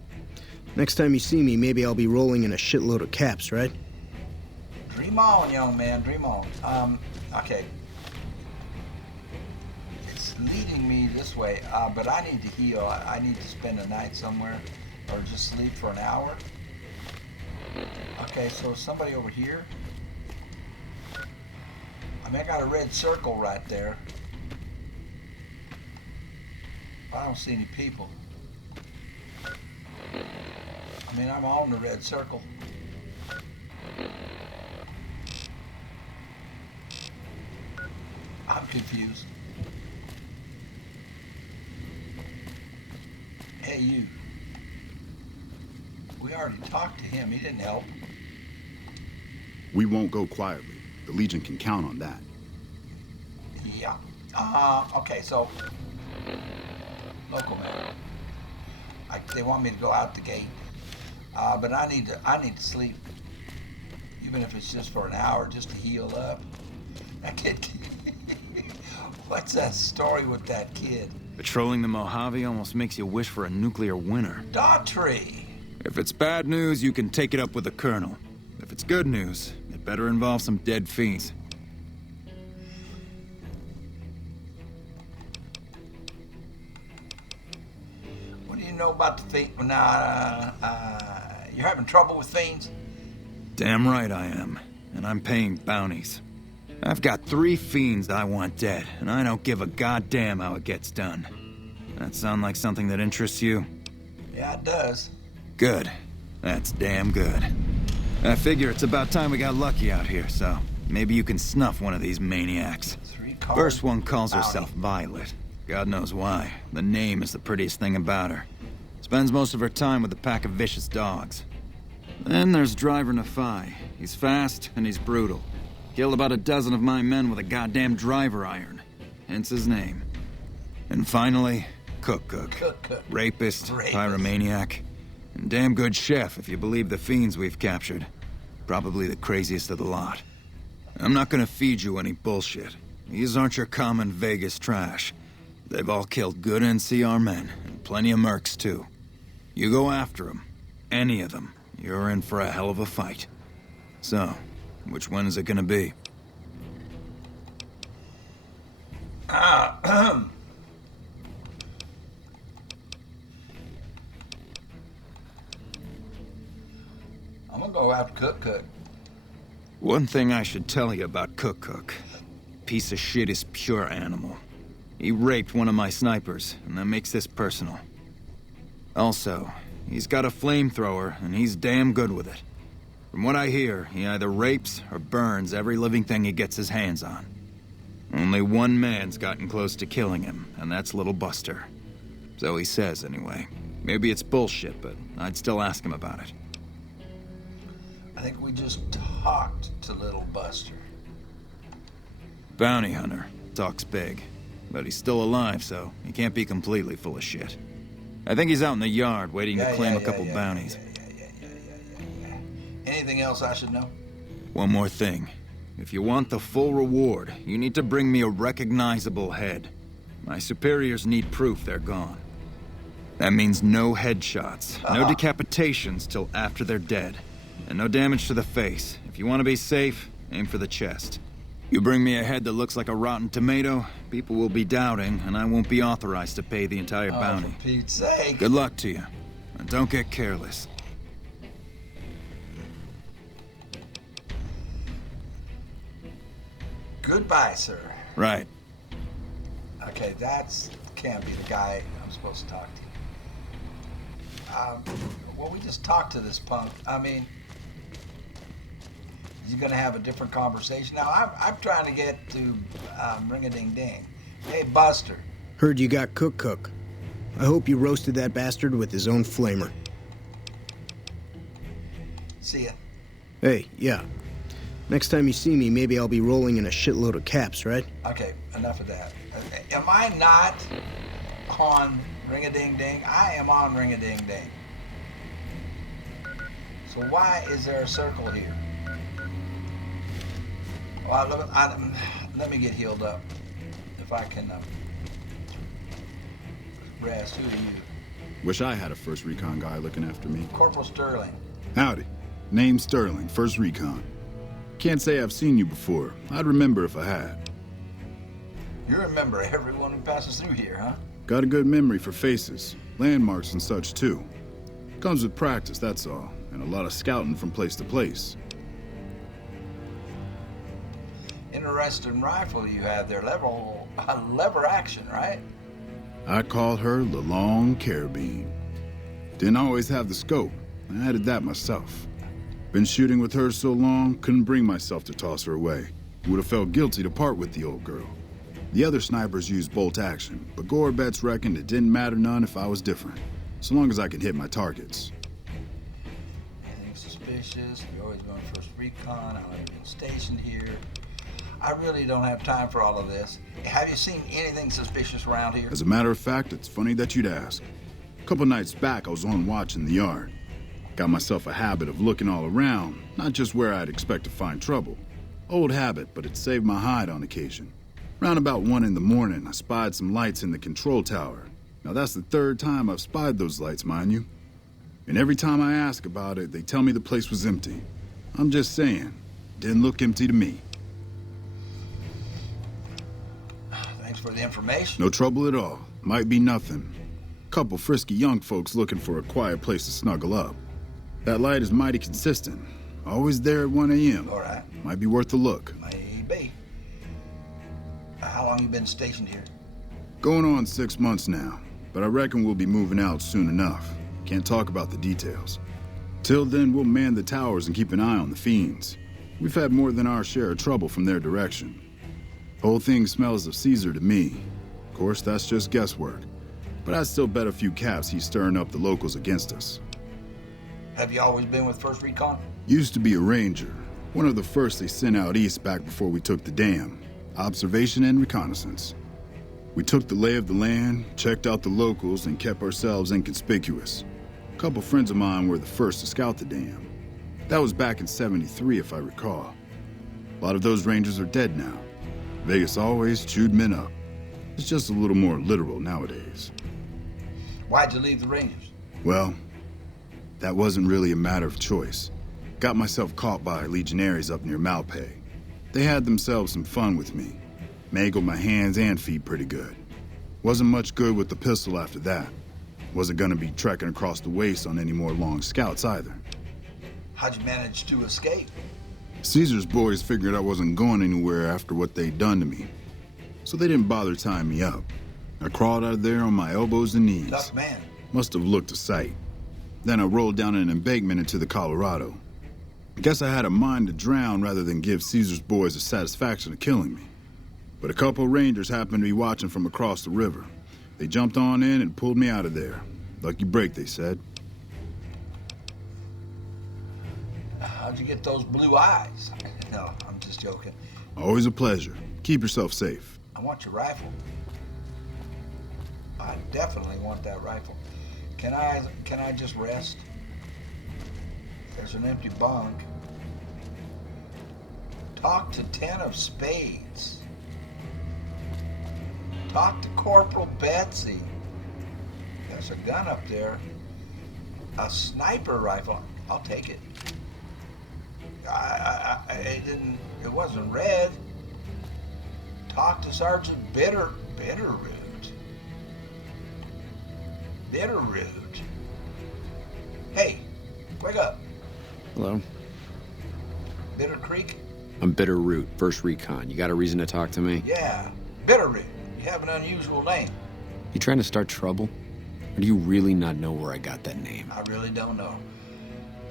Next time you see me, maybe I'll be rolling in a shitload of caps, right? Dream on, young man, dream on. Okay. It's leading me this way, but I need to heal. I need to spend a night somewhere, or just sleep for an hour. Okay, so somebody over here. I got a red circle right there. I don't see any people. I'm on the red circle. I'm confused. Hey, you. We already talked to him. He didn't help. We won't go quietly. The Legion can count on that. Yeah. Okay, so local man. They want me to go out the gate, but I need to sleep, even if it's just for an hour, just to heal up. That kid. What's that story with that kid? Patrolling the Mojave almost makes you wish for a nuclear winter. Daughtry. If it's bad news, you can take it up with the Colonel. If it's good news, it better involve some dead fiends. What do you know about the fiends? You're having trouble with fiends? Damn right I am. And I'm paying bounties. I've got 3 fiends I want dead, and I don't give a goddamn how it gets done. That sound like something that interests you? Yeah, it does. Good. That's damn good. I figure it's about time we got lucky out here, so maybe you can snuff one of these maniacs. 3 First one calls herself Violet. God knows why. The name is the prettiest thing about her. Spends most of her time with a pack of vicious dogs. Then there's Driver Nephi. He's fast and he's brutal. Killed about a dozen of my men with a goddamn driver iron. Hence his name. And finally, Cook. Rapist, pyromaniac, and damn good chef if you believe the fiends we've captured. Probably the craziest of the lot. I'm not gonna feed you any bullshit. These aren't your common Vegas trash. They've all killed good NCR men, and plenty of mercs too. You go after them, any of them, you're in for a hell of a fight. So, which one is it gonna be? I'm gonna go after Cook. One thing I should tell you about Cook. Piece of shit is pure animal. He raped one of my snipers, and that makes this personal. Also, he's got a flamethrower, and he's damn good with it. From what I hear, he either rapes or burns every living thing he gets his hands on. Only one man's gotten close to killing him, and that's Little Buster. So he says, anyway. Maybe it's bullshit, but I'd still ask him about it. I think we just talked to Little Buster. Bounty hunter. Talks big. But he's still alive, so he can't be completely full of shit. I think he's out in the yard waiting to claim a couple bounties. Anything else I should know? One more thing. If you want the full reward, you need to bring me a recognizable head. My superiors need proof they're gone. That means no headshots, no decapitations till after they're dead, and no damage to the face. If you want to be safe, aim for the chest. You bring me a head that looks like a rotten tomato, people will be doubting, and I won't be authorized to pay the entire bounty. For Pete's sake. Good luck to you, and don't get careless. Goodbye, sir. Right. Okay, can't be the guy I'm supposed to talk to. Well, we just talked to this punk. I mean, is he gonna have a different conversation? Now, I'm trying to get to Ring-a-Ding-Ding. Hey, Buster. Heard you got Cook. I hope you roasted that bastard with his own flamer. See ya. Hey, yeah. Next time you see me, maybe I'll be rolling in a shitload of caps, right? Okay, enough of that. Am I not on Ring-a-Ding-Ding? I am on Ring-a-Ding-Ding. So why is there a circle here? Well, let me get healed up. If I can rest. Who are you? Wish I had a first recon guy looking after me. Corporal Sterling. Howdy. Name's Sterling, first recon. Can't say I've seen you before. I'd remember if I had. You remember everyone who passes through here, huh? Got a good memory for faces, landmarks and such too. Comes with practice, that's all, and a lot of scouting from place to place. Interesting rifle you have there. Lever action, right? I call her the Long Carabine. Didn't always have the scope. I added that myself. Been shooting with her so long, couldn't bring myself to toss her away. Would have felt guilty to part with the old girl. The other snipers used bolt action, but Gore bets reckoned it didn't matter none if I was different, so long as I could hit my targets. Anything suspicious? You're always going first recon. How long have you been stationed here? I really don't have time for all of this. Have you seen anything suspicious around here? As a matter of fact, it's funny that you'd ask. A couple nights back, I was on watch in the yard. Got myself a habit of looking all around, not just where I'd expect to find trouble. Old habit, but it saved my hide on occasion. Round about 1 in the morning, I spied some lights in the control tower. Now that's the 3rd time I've spied those lights, mind you. And every time I ask about it, they tell me the place was empty. I'm just saying, didn't look empty to me. Thanks for the information. No trouble at all. Might be nothing. Couple frisky young folks looking for a quiet place to snuggle up. That light is mighty consistent. Always there at 1 a.m. All right. Might be worth a look. Maybe. How long you been stationed here? Going on 6 months now, but I reckon we'll be moving out soon enough. Can't talk about the details. Till then, we'll man the towers and keep an eye on the fiends. We've had more than our share of trouble from their direction. Whole thing smells of Caesar to me. Of course, that's just guesswork. But I'd still bet a few caps he's stirring up the locals against us. Have you always been with 1st Recon? Used to be a ranger. One of the first they sent out east back before we took the dam. Observation and reconnaissance. We took the lay of the land, checked out the locals, and kept ourselves inconspicuous. A couple friends of mine were the first to scout the dam. That was back in '73, if I recall. A lot of those rangers are dead now. Vegas always chewed men up. It's just a little more literal nowadays. Why'd you leave the Rangers? Well, that wasn't really a matter of choice. Got myself caught by legionaries up near Malpay. They had themselves some fun with me. Mangled my hands and feet pretty good. Wasn't much good with the pistol after that. Wasn't gonna be trekking across the waste on any more long scouts either. How'd you manage to escape? Caesar's boys figured I wasn't going anywhere after what they'd done to me. So they didn't bother tying me up. I crawled out of there on my elbows and knees. Tough man. Must have looked a sight. Then I rolled down an embankment into the Colorado. I guess I had a mind to drown rather than give Caesar's boys the satisfaction of killing me. But a couple of rangers happened to be watching from across the river. They jumped on in and pulled me out of there. Lucky break, they said. How'd you get those blue eyes? No, I'm just joking. Always a pleasure. Keep yourself safe. I want your rifle. I definitely want that rifle. Can I just rest? There's an empty bunk. Talk to 10 of spades. Talk to Corporal Betsy. There's a gun up there. A sniper rifle. I'll take it. It wasn't red. Talk to Sergeant Bitterroot. Hey, wake up. Hello? Bitter Creek? I'm Bitterroot, 1st Recon. You got a reason to talk to me? Yeah, Bitterroot. You have an unusual name. You trying to start trouble? Or do you really not know where I got that name? I really don't know.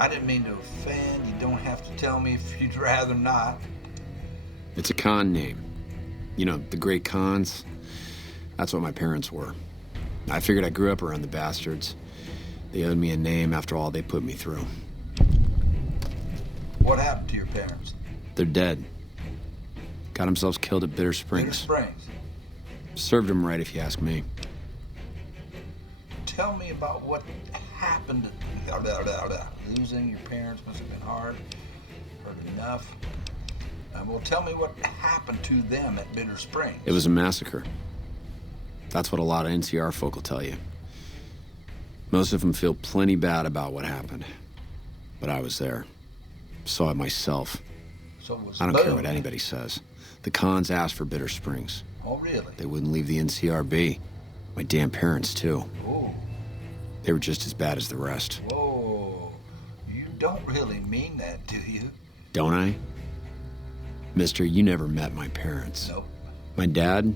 I didn't mean to offend. You don't have to tell me if you'd rather not. It's a con name. You know, the great cons. That's what my parents were. I figured I grew up around the bastards. They owed me a name after all they put me through. What happened to your parents? They're dead. Got themselves killed at Bitter Bitter Springs. Springs. Served them right, if you ask me. Tell me about what happened. Losing your parents must have been hard. Hurt enough. Well, tell me what happened to them at Bitter Springs. It was a massacre. That's what a lot of NCR folk will tell you. Most of them feel plenty bad about what happened. But I was there. Saw it myself. So it was I don't Boone. care what anybody says. The cons asked for Bitter Springs. Oh, really? They wouldn't leave the NCR be. My damn parents, too. Oh. They were just as bad as the rest. Whoa. You don't really mean that, do you? Don't I? Mister, you never met my parents. Nope. My dad,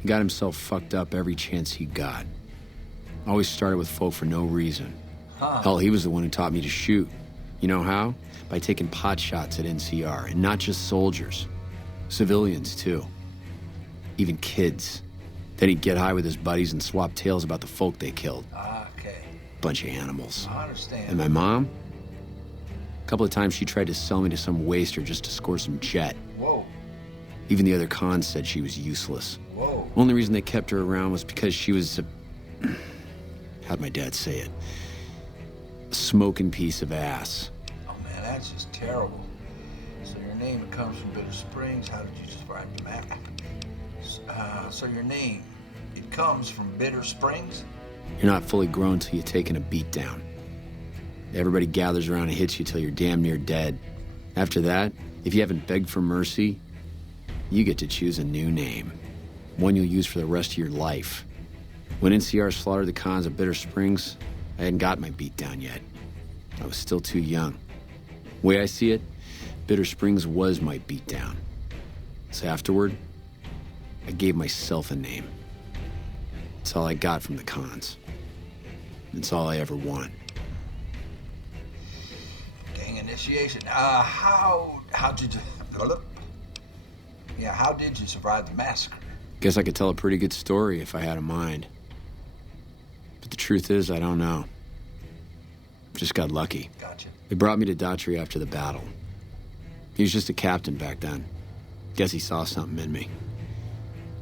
he got himself fucked up every chance he got. Always started with folk for no reason. Huh. Hell, he was the one who taught me to shoot. You know how? By taking pot shots at NCR, and not just soldiers. Civilians, too. Even kids. Then he'd get high with his buddies and swap tales about the folk they killed. Okay. Bunch of animals. I understand. And my mom? A couple of times she tried to sell me to some waster just to score some jet. Whoa. Even the other cons said she was useless. Whoa. Only reason they kept her around was because she was how'd my dad say it? A smoking piece of ass. Oh, man, that's just terrible. So your name, it comes from Bitter Springs. How did you just write the map? So your name, it comes from Bitter Springs? You're not fully grown till you've taken a beat down. Everybody gathers around and hits you till you're damn near dead. After that, if you haven't begged for mercy, you get to choose a new name. One you'll use for the rest of your life. When NCR slaughtered the cons at Bitter Springs, I hadn't got my beat down yet. I was still too young. Way I see it, Bitter Springs was my beat down. So afterward, I gave myself a name. It's all I got from the cons. It's all I ever want. Dang initiation. How'd you Yeah, how did you survive the massacre? Guess I could tell a pretty good story if I had a mind. But the truth is, I don't know. Just got lucky. Gotcha. They brought me to Daughtry after the battle. He was just a captain back then. Guess he saw something in me.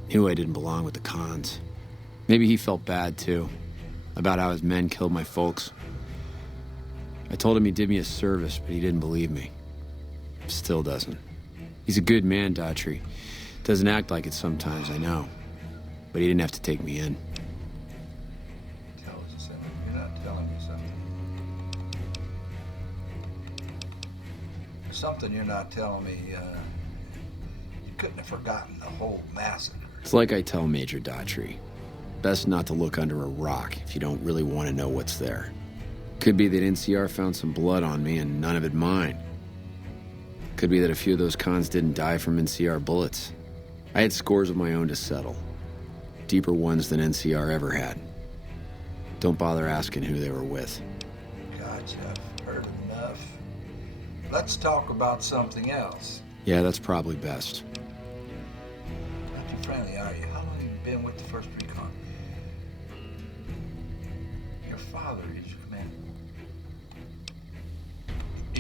Knew I didn't belong with the cons. Maybe he felt bad, too, about how his men killed my folks. I told him he did me a service, but he didn't believe me. Still doesn't. He's a good man, Daughtry. Doesn't act like it sometimes, I know. But he didn't have to take me in. Tell us something. You're not telling me something. Something you're not telling me, you couldn't have forgotten the whole massacre. It's like I tell Major Daughtry. Best not to look under a rock if you don't really want to know what's there. Could be that NCR found some blood on me and none of it mine. Could be that a few of those cons didn't die from NCR bullets. I had scores of my own to settle. Deeper ones than NCR ever had. Don't bother asking who they were with. Gotcha, I've heard enough. Let's talk about something else. Yeah, that's probably best. Not too friendly, are you? How long have you been with the 1st Recon? Your father is your commander.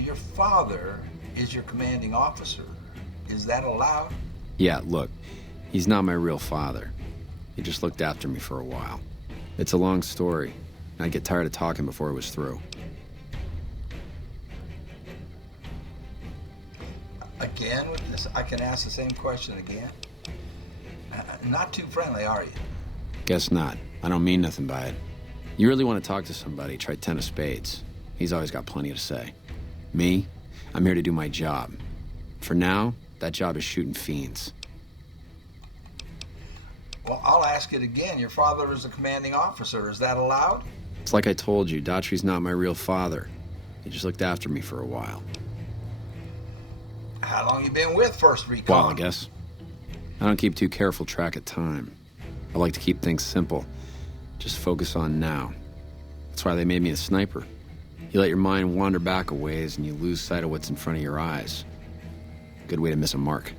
Your father is your commanding officer. Is that allowed? Yeah, look, he's not my real father. He just looked after me for a while. It's a long story. I'd get tired of talking before it was through. Again with this? I can ask the same question again? Not too friendly, are you? Guess not. I don't mean nothing by it. You really want to talk to somebody, try 10 of spades. He's always got plenty to say. Me? I'm here to do my job. For now, that job is shooting fiends. Well, I'll ask it again. Your father is a commanding officer. Is that allowed? It's like I told you, Daughtry's not my real father. He just looked after me for a while. How long you been with 1st Recon? Well, I guess. I don't keep too careful track of time. I like to keep things simple. Just focus on now. That's why they made me a sniper. You let your mind wander back a ways and you lose sight of what's in front of your eyes. Good way to miss a mark.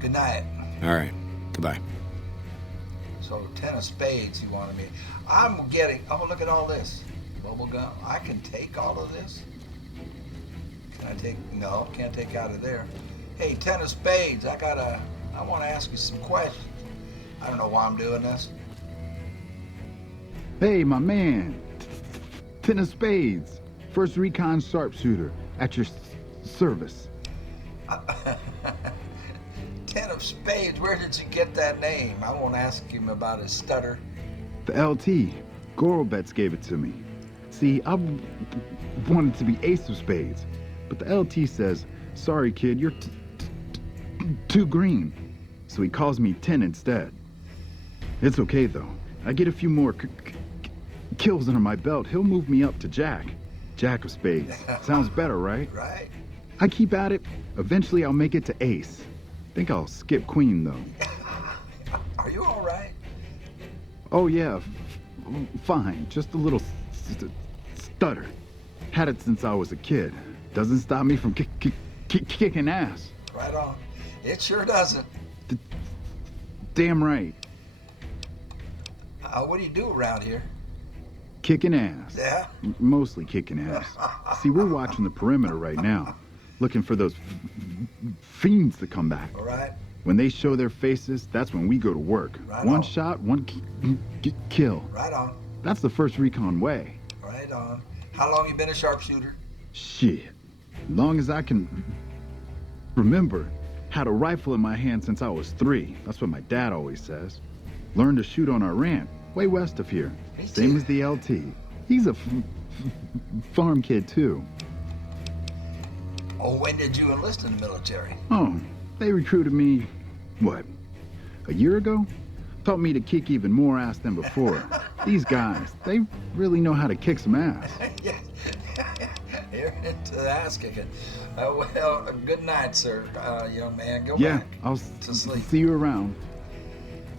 Good night. All right. Goodbye. So 10 of spades you wanted me. I'm getting, oh, look at all this. Bubble gum. I can take all of this? Can I take, no, can't take out of there. Hey, 10 of spades, I want to ask you some questions. I don't know why I'm doing this. Hey, my man. 10 of spades. 1st Recon sharpshooter. At your service. 10 of spades, where did you get that name? I won't ask him about his stutter. The LT. Gorobets gave it to me. See, I wanted to be ace of spades. But the LT says, sorry kid, you're too green. So he calls me 10 instead. It's okay though. I get a few more kills under my belt. He'll move me up to Jack. Jack of spades. Sounds better, right? Right. I keep at it. Eventually I'll make it to ace. Think I'll skip queen though. Are you all right? Oh yeah, fine. Just a little stutter. Had it since I was a kid. Doesn't stop me from kicking ass. Right on. It sure doesn't. Damn right. What do you do around here? Kicking ass. Yeah? Mostly kicking ass. See, we're watching the perimeter right now, looking for those fiends to come back. All right. When they show their faces, that's when we go to work. Right One on. shot, one kill. Right on. That's the 1st Recon way. Right on. How long you been a sharpshooter? Shit. Long as I can remember. Had a rifle in my hand since I was 3. That's what my dad always says. Learned to shoot on our ranch, way west of here. Me Same too. as the LT. He's a farm kid too. Oh, when did you enlist in the military? Oh, they recruited me, what, a year ago? Taught me to kick even more ass than before. These guys, they really know how to kick some ass. Yeah. You're into the ass kicking. Well, good night, sir, young man. Go Yeah, back I'll to sleep. see you around.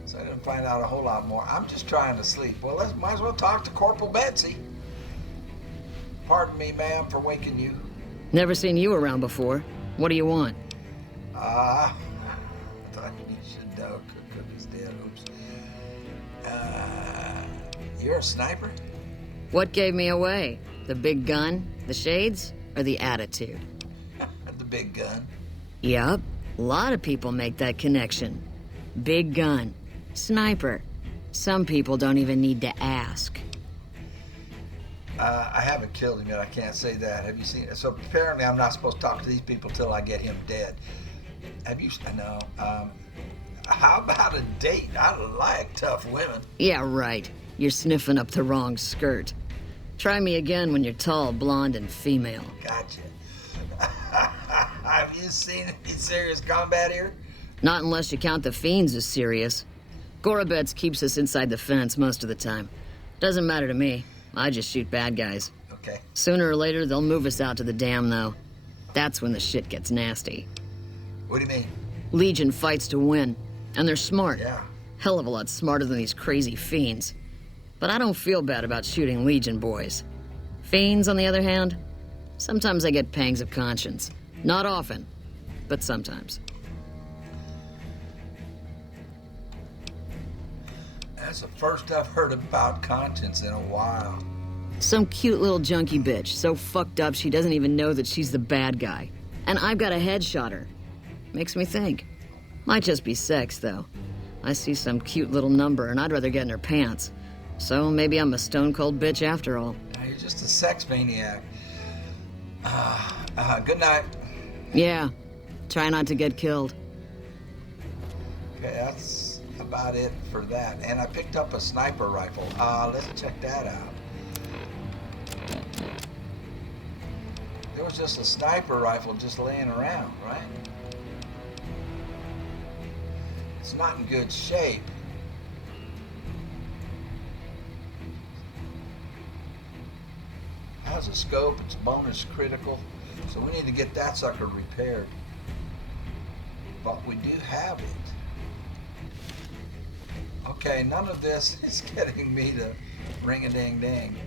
So I didn't find out a whole lot more. I'm just trying to sleep. Well, might as well talk to Corporal Betsy. Pardon me, ma'am, for waking you. Never seen you around before. What do you want? I thought you should know. Cook is dead. Oops. You're a sniper? What gave me away? The big gun, the shades, or the attitude? The big gun. Yup. A lot of people make that connection. Big gun. Sniper. Some people don't even need to ask. I haven't killed him yet. I can't say that. Have you seen it? So apparently I'm not supposed to talk to these people till I get him dead. Have you? No. How about a date? I like tough women. Yeah, right. You're sniffing up the wrong skirt. Try me again when you're tall, blonde, and female. Gotcha. Have you seen any serious combat here? Not unless you count the fiends as serious. Gorobets keeps us inside the fence most of the time. Doesn't matter to me. I just shoot bad guys. Okay. Sooner or later, they'll move us out to the dam, though. That's when the shit gets nasty. What do you mean? Legion fights to win, and they're smart. Yeah. Hell of a lot smarter than these crazy fiends. But I don't feel bad about shooting Legion boys. Fiends, on the other hand, sometimes I get pangs of conscience. Not often, but sometimes. That's the first I've heard about conscience in a while. Some cute little junkie bitch, so fucked up she doesn't even know that she's the bad guy. And I've got a headshot her. Makes me think. Might just be sex, though. I see some cute little number and I'd rather get in her pants. So maybe I'm a stone-cold bitch after all. Now you're just a sex maniac. Good night. Yeah. Try not to get killed. Okay, that's about it for that. And I picked up a sniper rifle. Let's check that out. There was just a sniper rifle just laying around, right? It's not in good shape. How's the scope? It's bonus critical. So we need to get that sucker repaired. But we do have it. Okay, none of this is getting me to ring-a-ding-ding.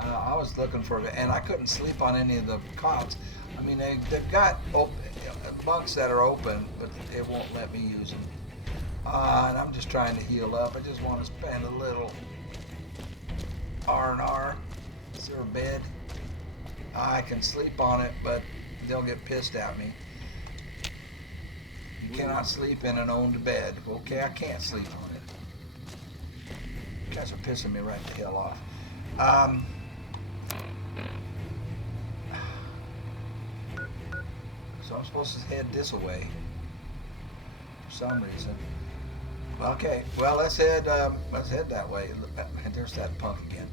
I was looking for it, and I couldn't sleep on any of the cots. I mean, they've got bunks that are open, but it won't let me use them. And I'm just trying to heal up. I just want to spend a little R&R. Is there a bed? I can sleep on it, but they'll get pissed at me. You cannot sleep in an owned bed. Okay, I can't sleep on it. You guys are pissing me right the hell off. So I'm supposed to head this way for some reason. Okay, well let's head that way. There's that punk again.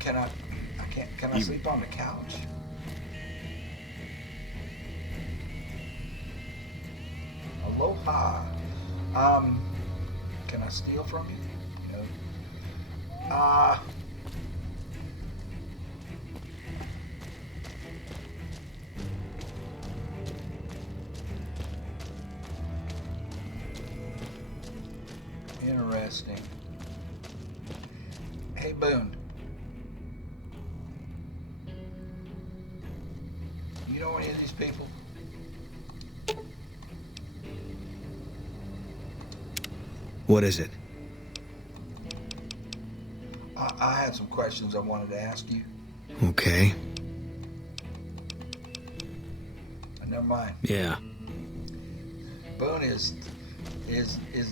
Can I sleep on the couch? Aloha. Can I steal from you? No. Interesting. Hey, Boone. You know any of these people? What is it? I had some questions I wanted to ask you. Okay. Never mind. Yeah. Boone is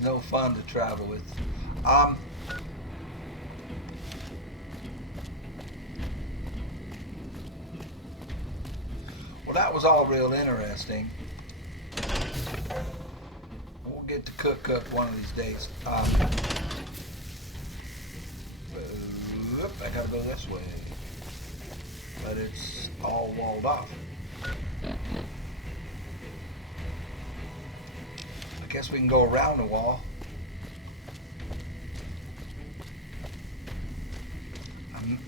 no fun to travel with. Well, that was all real interesting. We'll get to cook one of these days. I gotta go this way, but it's all walled off. I guess we can go around the wall.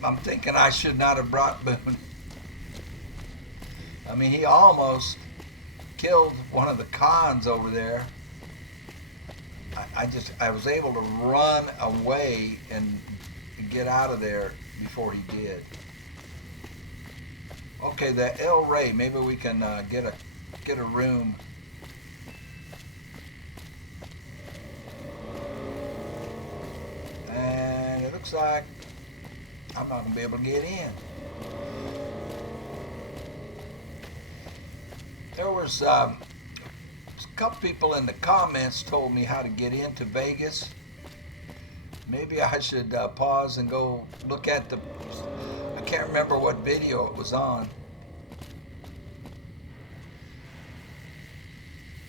I'm thinking I should not have brought Boone. I mean, he almost killed one of the cons over there. I was able to run away and get out of there before he did. Okay, the El Rey. Maybe we can get a room looks like I'm not gonna be able to get in. There was a couple people in the comments told me how to get into Vegas. Maybe I should pause and go look at the... I can't remember what video it was on.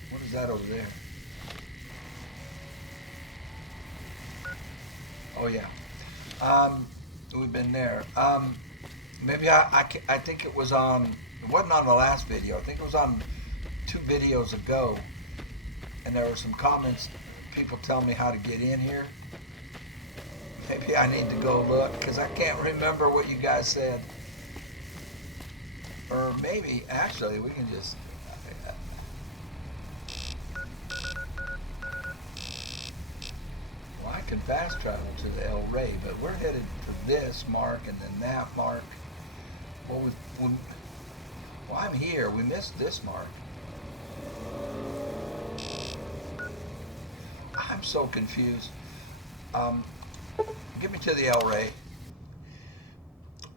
What is that over there? Oh yeah. We've been there. Maybe I think it was on... It wasn't on the last video. I think it was on 2 videos ago. And there were some comments, people tell me how to get in here. Maybe I need to go look, because I can't remember what you guys said. Or maybe, actually, we can just... Well, I can fast travel to the El Rey, but we're headed to this mark and then that mark. Well, I'm here. We missed this mark. I'm so confused. Get me to the El Rey.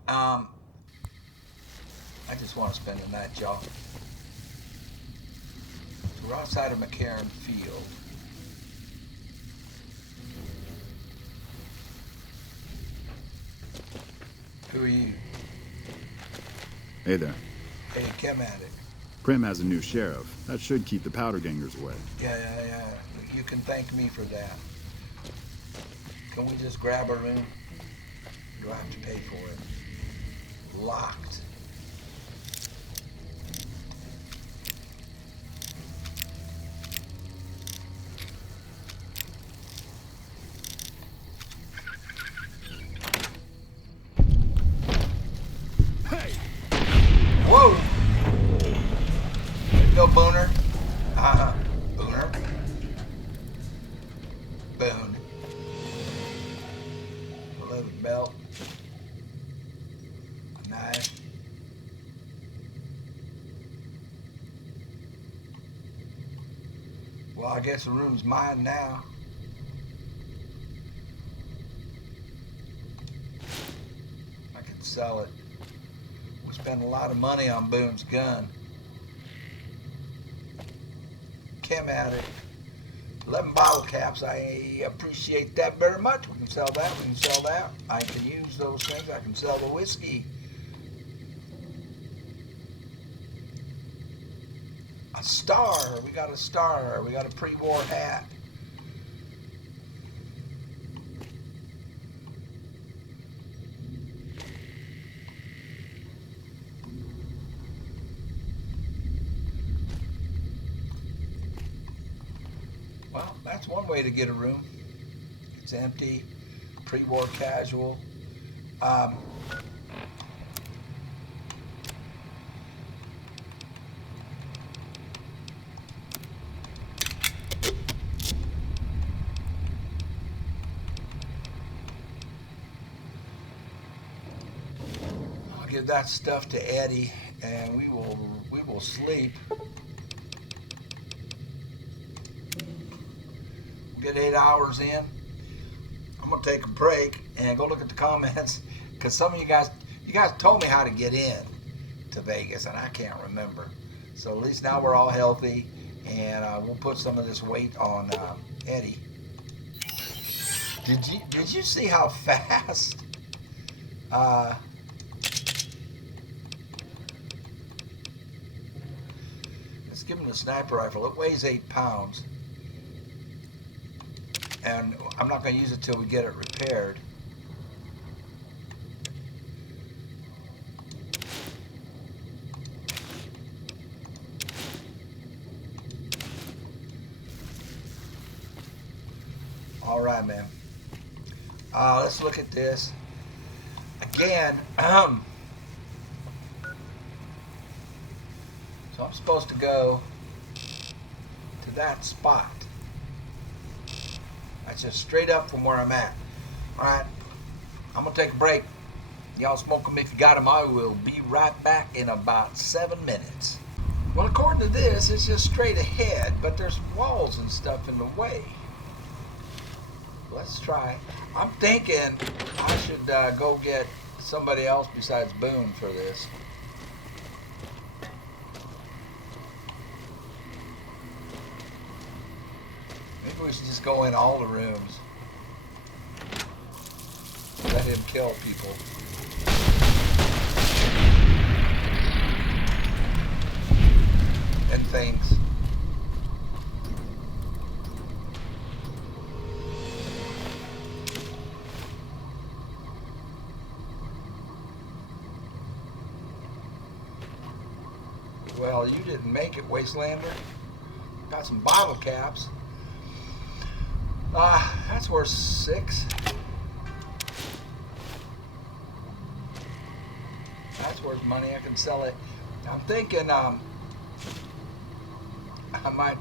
I just want to spend the night, y'all. So we're outside of McCarran Field. Who are you? Hey there. Hey, Chem Addict. Prim has a new sheriff. That should keep the powder gangers away. Yeah. You can thank me for that. Can we just grab a room? Do I have to pay for it? Locked. Hey! Whoa! There you go, Booner. Booner. Boone. A loaded belt. A knife. Well, I guess the room's mine now. I could sell it. We spent a lot of money on Boone's gun. Chem Addict. 11 bottle caps. I appreciate that very much. We can sell that. We can sell that. I can use those things. I can sell the whiskey. A star. We got a star. We got a pre-war hat. Well, that's one way to get a room. It's empty, pre-war casual. I'll give that stuff to Eddie, and we will sleep. Get 8 hours in. I'm gonna take a break and go look at the comments, because some of you guys told me how to get in to Vegas and I can't remember. So at least now we're all healthy, and we'll put some of this weight on Eddie. Did you see how fast let's give him the sniper rifle. It weighs 8 pounds. And I'm not going to use it till we get it repaired. All right, man. Let's look at this. Again, so I'm supposed to go to that spot. That's just straight up from where I'm at. Alright, I'm going to take a break. Y'all smoke them if you got them. I will be right back in about 7 minutes. Well, according to this, it's just straight ahead, but there's walls and stuff in the way. let's try. I'm thinking I should go get somebody else besides Boone for this. Maybe we should just go in all the rooms. Let him kill people. And things. Well, you didn't make it, Wastelander. Got some bottle caps. That's worth 6. That's worth money. I can sell it. I'm thinking, I might,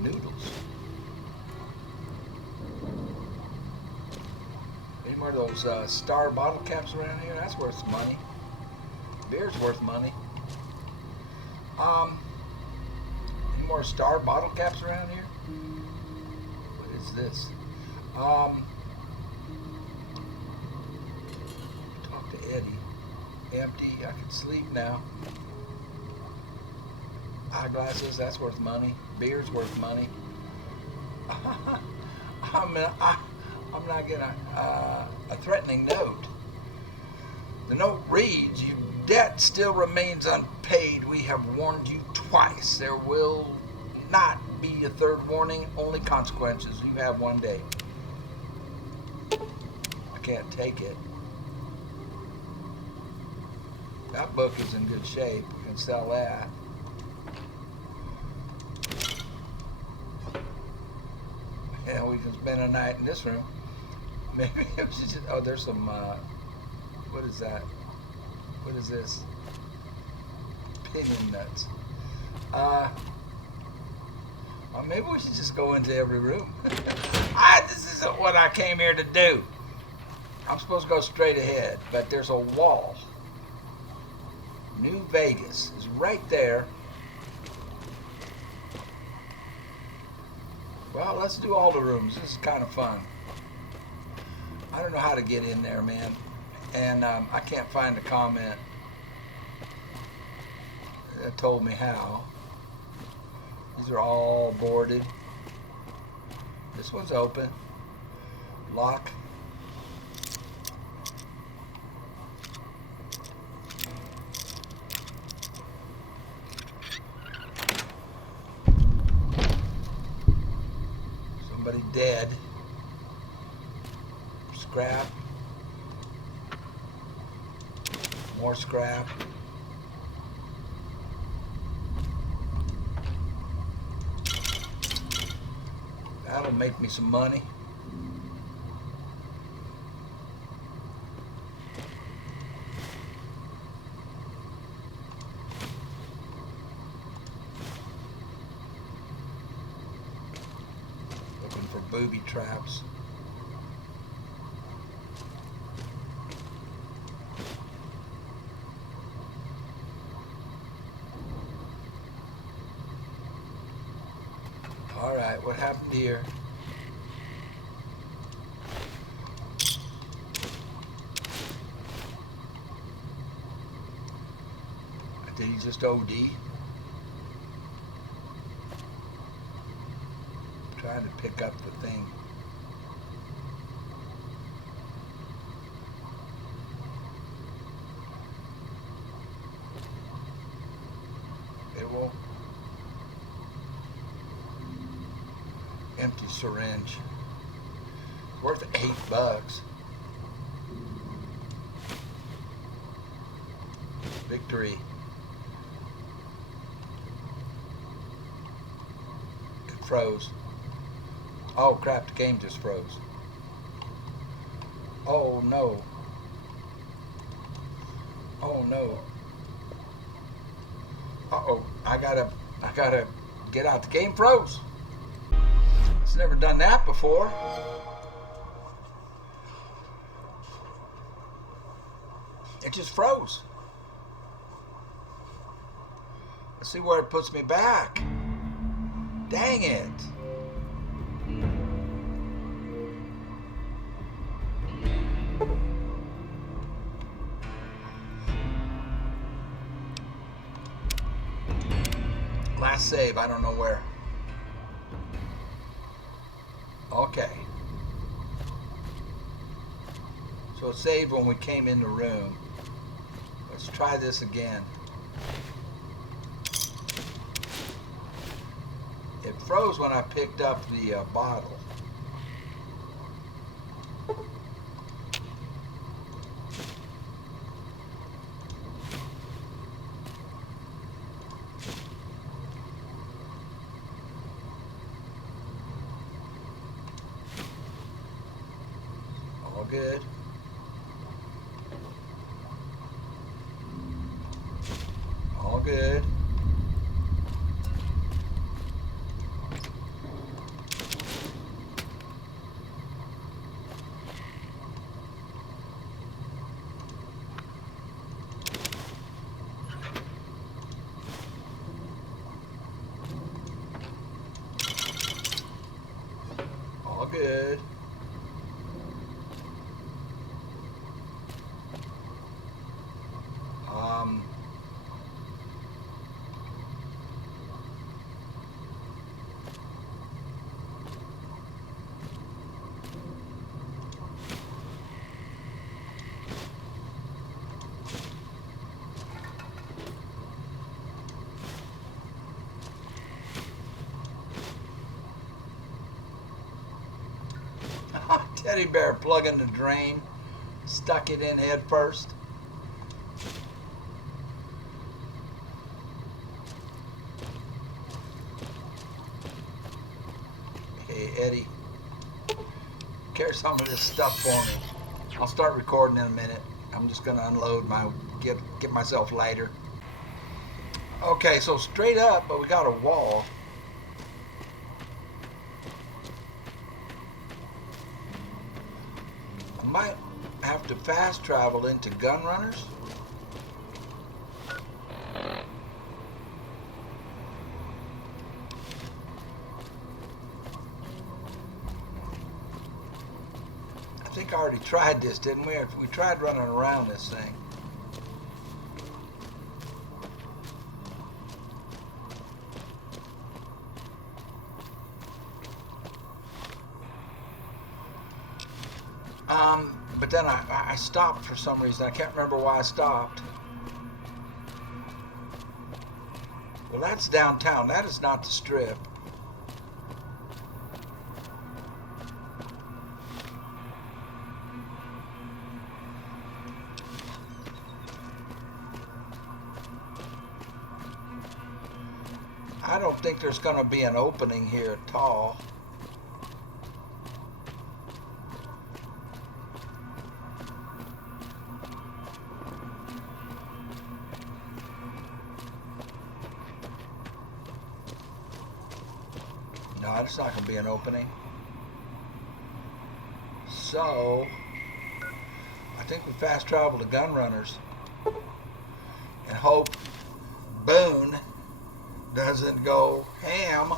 noodles. Any more of those, star bottle caps around here? That's worth some money. Beer's worth money. Any more star bottle caps around here? What is this? Talk to Eddie. Empty. I can sleep now. Eyeglasses. That's worth money. Beer's worth money. I'm not getting a threatening note. The note reads, "Your debt still remains unpaid. We have warned you twice. There will not be a third warning, only consequences. You have 1 day." I can't take it. That book is in good shape. We can sell that. Yeah, we can spend a night in this room. Maybe it was just, oh, there's some, what is that? What is this? Pinion nuts. Well, maybe we should just go into every room. This isn't what I came here to do. I'm supposed to go straight ahead, but there's a wall. New Vegas is right there. Well, let's do all the rooms. This is kind of fun. I don't know how to get in there, man. And I can't find a comment that told me how. These are all boarded. This one's open. Lock. Somebody dead. Scrap. More scrap. That'll make me some money. Looking for booby traps. Alright, what happened here? Did he just OD? I'm trying to pick up the thing. It won't. Empty syringe. It's worth $8. Victory. It froze. Oh crap, the game just froze. Oh no. Oh no. Uh-oh. I gotta get out. The game froze. It's never done that before. It just froze. Let's see where it puts me back. Dang it. save. I don't know where. Okay. So it saved when we came in the room. Let's try this again. It froze when I picked up the bottle. All good. All good. All good. Teddy bear plugging the drain, stuck it in head first. Hey Eddie, carry some of this stuff for me. I'll start recording in a minute. I'm just gonna unload get myself lighter. Okay, so straight up, but we got a wall. I might have to fast travel into gun runners. I think I already tried this, didn't we? We tried running around this thing. But then I stopped for some reason. I can't remember why I stopped. Well, that's downtown. That is not the Strip. I don't think there's going to be an opening here at all. No, it's not going to be an opening. So, I think we fast travel to gun runners and hope Boone doesn't go ham.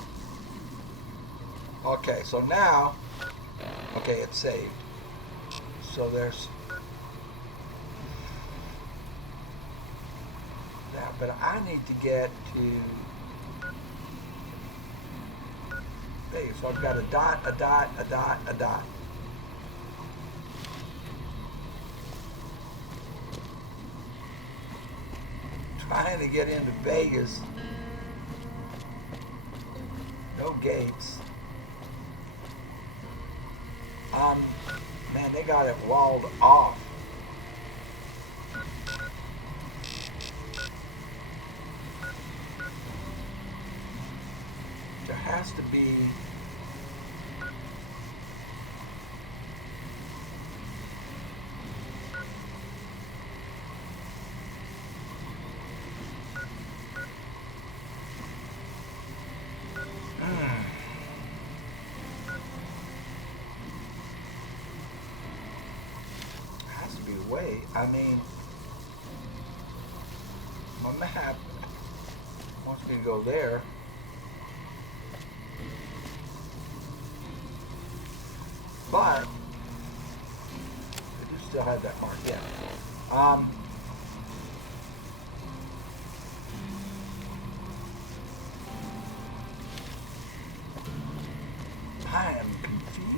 Okay, so now, okay, it's saved. So there's that, but I need to get to. Okay, so I've got a dot, a dot, a dot, a dot. Trying to get into Vegas. No gates. Man, they got it walled off. There has to be way. I mean, my map wants me to go there. But I do still have that marked in.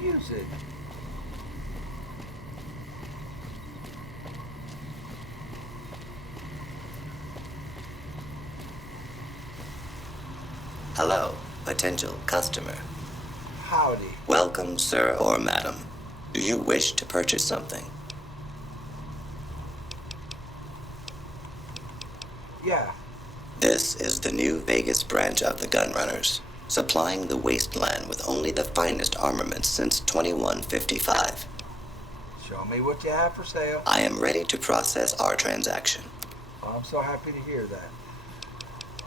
use it. Hello, potential customer. Howdy. Welcome, sir or madam. Do you wish to purchase something? Yeah. This is the new Vegas branch of the Gunrunners, supplying the wasteland with only the finest armaments since 2155. Show me what you have for sale. I am ready to process our transaction. I'm so happy to hear that.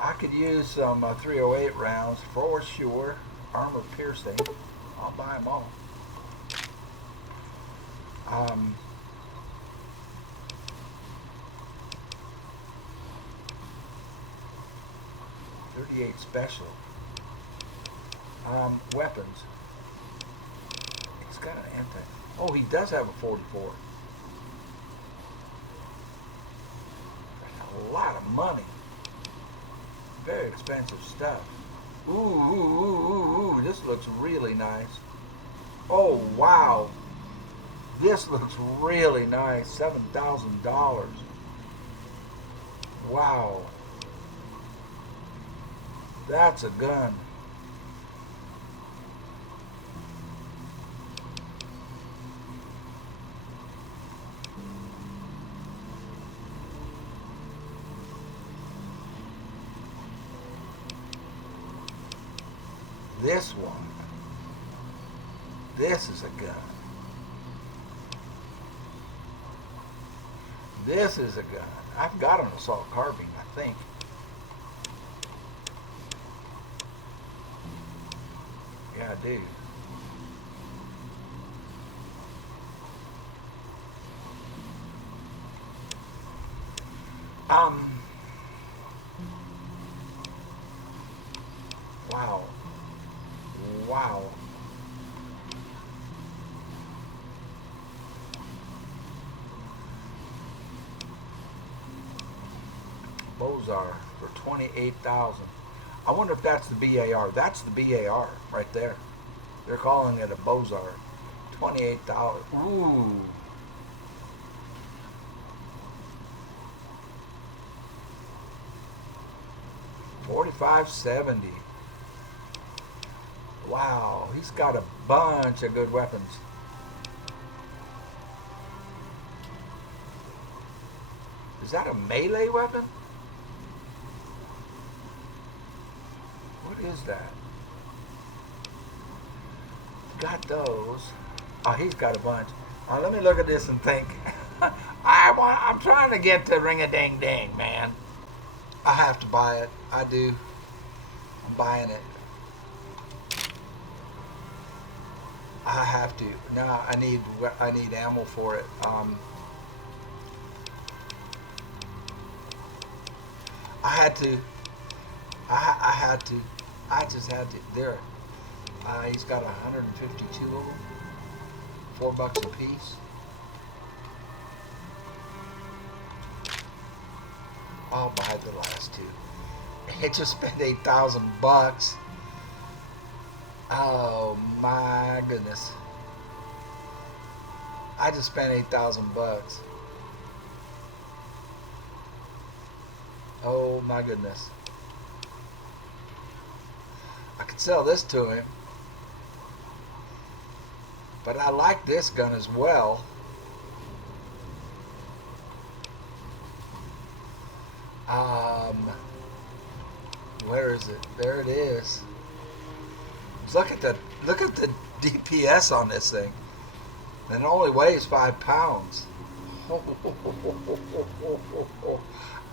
I could use some 308 rounds for sure. Armor piercing. I'll buy them all. 38 special. Weapons. It's got an anti. Oh, he does have a 44. That's a lot of money. Very expensive stuff. Ooh, ooh, ooh, ooh, ooh. This looks really nice. Oh, wow. This looks really nice. $7,000. Wow. That's a gun. This one. This is a gun. This is a gun. I've got an assault carbine, I think. Yeah, I do. Wow. Wow. Bozar for 28,000. I wonder if that's the BAR. That's the BAR right there. They're calling it a Bozar. $28. Ooh. $45.70. Wow, he's got a bunch of good weapons. Is that a melee weapon? What is that? Got those. Oh, he's got a bunch. Let me look at this and think. I'm trying to get to ring-a-ding-ding, man. I have to buy it. I do. I'm buying it. I have to. No, I need ammo for it. I had to. I had to. I just had to. There. He's got 152 of them. $4 a piece. I'll buy the last two. I just spent $8,000. Oh my goodness. I just spent $8,000. Oh my goodness. I could sell this to him. But I like this gun as well. Where is it? There it is. Look at the DPS on this thing. And it only weighs 5 pounds.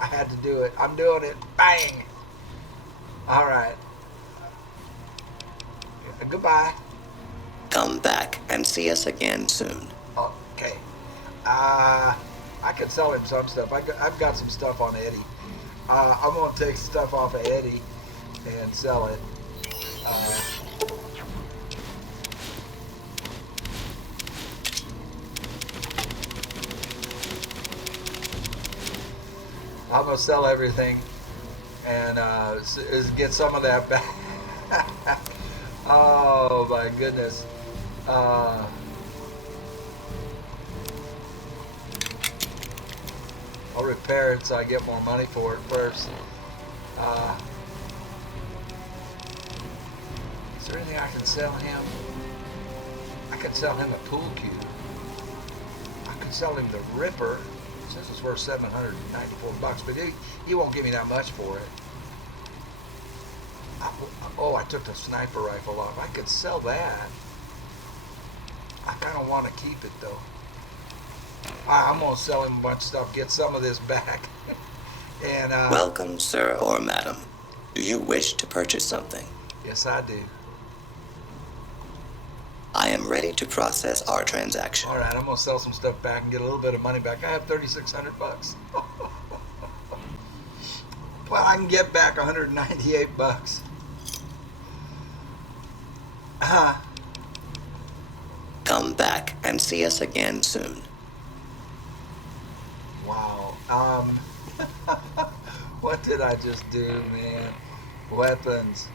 I had to do it. I'm doing it. Bang! Alright. Goodbye. Come back and see us again soon. Okay. I can sell him some stuff. I've got some stuff on Eddie. I'm going to take stuff off of Eddie and sell it. I'm going to sell everything and get some of that back. Oh my goodness. I'll repair it so I get more money for it first. Is there anything I can sell him? I can sell him a pool cue. I can sell him the Ripper, since it's worth $794, but he won't give me that much for it. I took the sniper rifle off. I could sell that. I kind of want to keep it though. I'm gonna sell him a bunch of stuff, get some of this back. And welcome, sir or madam. Do you wish to purchase something? Yes, I do. I am ready to process our transaction. All right, I'm gonna sell some stuff back and get a little bit of money back. I have $3,600. Well, I can get back $198. Come back and see us again soon. Wow. What did I just do, man? Weapons.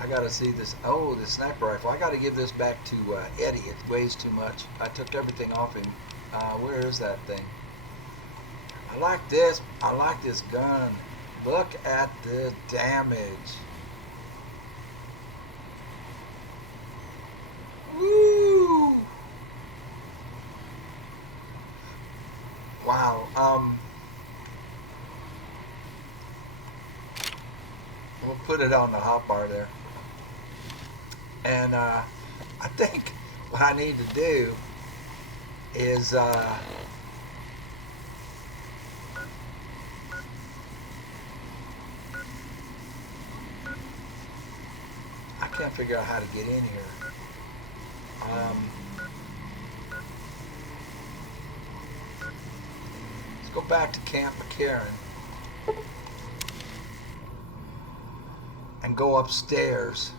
I gotta see this. Oh, the sniper rifle. I gotta give this back to Eddie. It weighs too much. I took everything off him. Where is that thing? I like this. I like this gun. Look at the damage. Woo! Wow. We'll put it on the hotbar there. And I think what I need to do is I can't figure out how to get in here. Let's go back to Camp McCarran and go upstairs.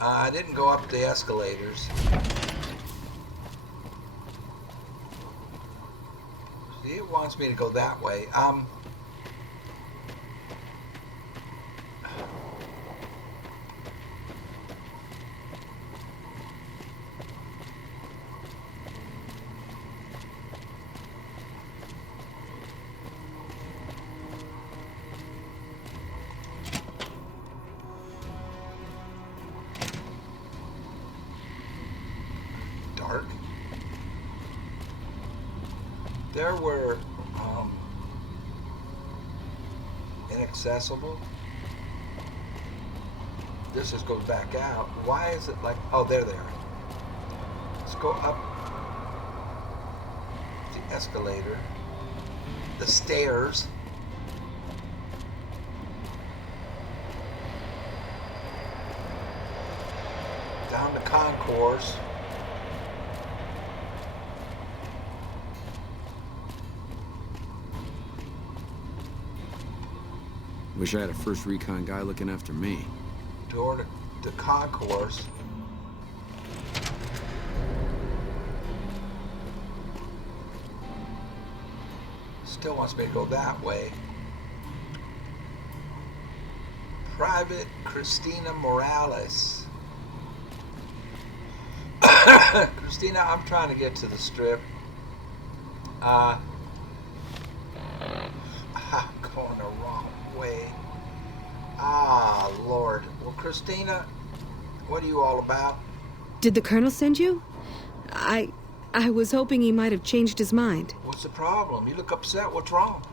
I didn't go up the escalators. See, it wants me to go that way. Dark. There were inaccessible. This just goes back out. Why is it like, oh, there they are. Let's go up the escalator, the stairs. Down the concourse. Wish I had a first recon guy looking after me. Door to the concourse. Still wants me to go that way. Private Christina Morales. Christina, I'm trying to get to the strip. I'm going the wrong way. Ah, Lord. Well, Christina, what are you all about? Did the Colonel send you? I was hoping he might have changed his mind. What's the problem? You look upset. What's wrong?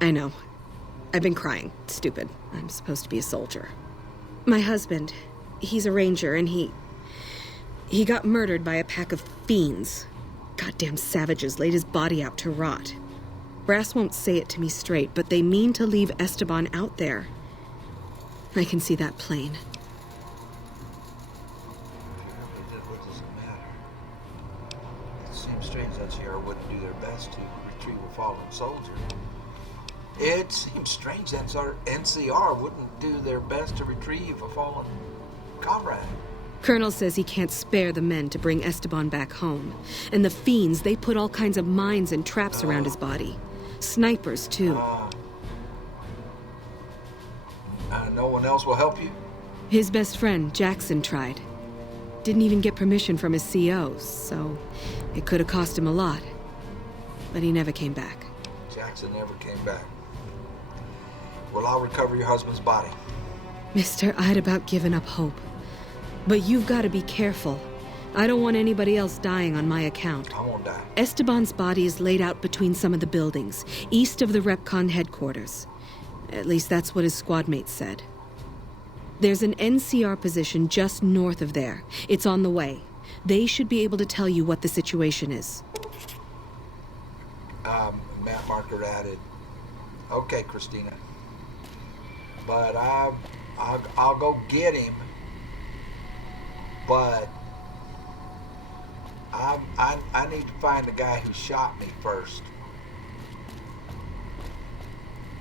I know. I've been crying. Stupid. I'm supposed to be a soldier. My husband, he's a ranger, and he got murdered by a pack of fiends. Goddamn savages laid his body out to rot. Brass won't say it to me straight, but they mean to leave Esteban out there. I can see that plain. What does it matter? It seems strange that Sierra wouldn't do their best to retrieve a fallen soldier. It seems strange that NCR wouldn't do their best to retrieve a fallen comrade. Colonel says he can't spare the men to bring Esteban back home. And the fiends, they put all kinds of mines and traps around his body. Snipers, too. No one else will help you? His best friend, Jackson, tried. Didn't even get permission from his CO, so it could have cost him a lot. But he never came back. Jackson never came back. Well, I'll recover your husband's body. Mister, I'd about given up hope. But you've got to be careful. I don't want anybody else dying on my account. I won't die. Esteban's body is laid out between some of the buildings, east of the REPCONN headquarters. At least that's what his squad mates said. There's an NCR position just north of there. It's on the way. They should be able to tell you what the situation is. Map marker added. Okay, Christina. But I'll go get him. But I need to find the guy who shot me first.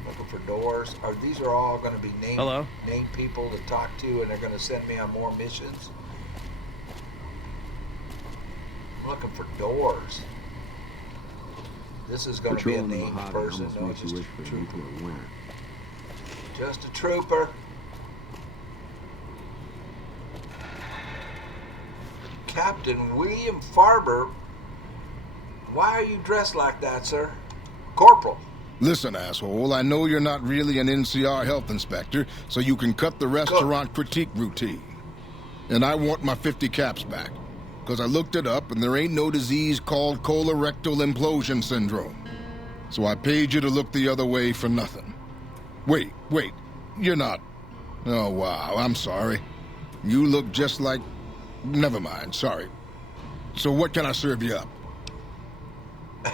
Looking for doors. These are all going to be named people to talk to, and they're going to send me on more missions. I'm looking for doors. This is going to be a named person. No, just a trooper. Just a trooper. Captain William Farber, why are you dressed like that, sir? Corporal. Listen, asshole, I know you're not really an NCR health inspector, so you can cut the restaurant critique routine. And I want my 50 caps back, because I looked it up and there ain't no disease called colorectal implosion syndrome. So I paid you to look the other way for nothing. Wait, you're not... Oh, wow, I'm sorry. You look just like... Never mind, sorry. So what can I serve you up?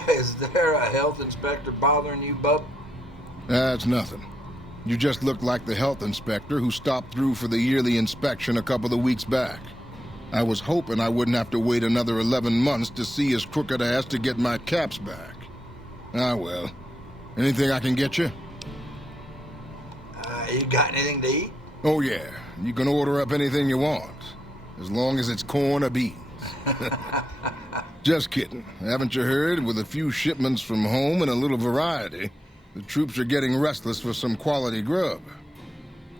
Is there a health inspector bothering you, bub? That's nothing. You just look like the health inspector who stopped through for the yearly inspection a couple of weeks back. I was hoping I wouldn't have to wait another 11 months to see his crooked ass to get my caps back. Ah, well. Anything I can get you? You got anything to eat? Oh, yeah. You can order up anything you want. As long as it's corn or beans. Just kidding. Haven't you heard? With a few shipments from home and a little variety, the troops are getting restless for some quality grub.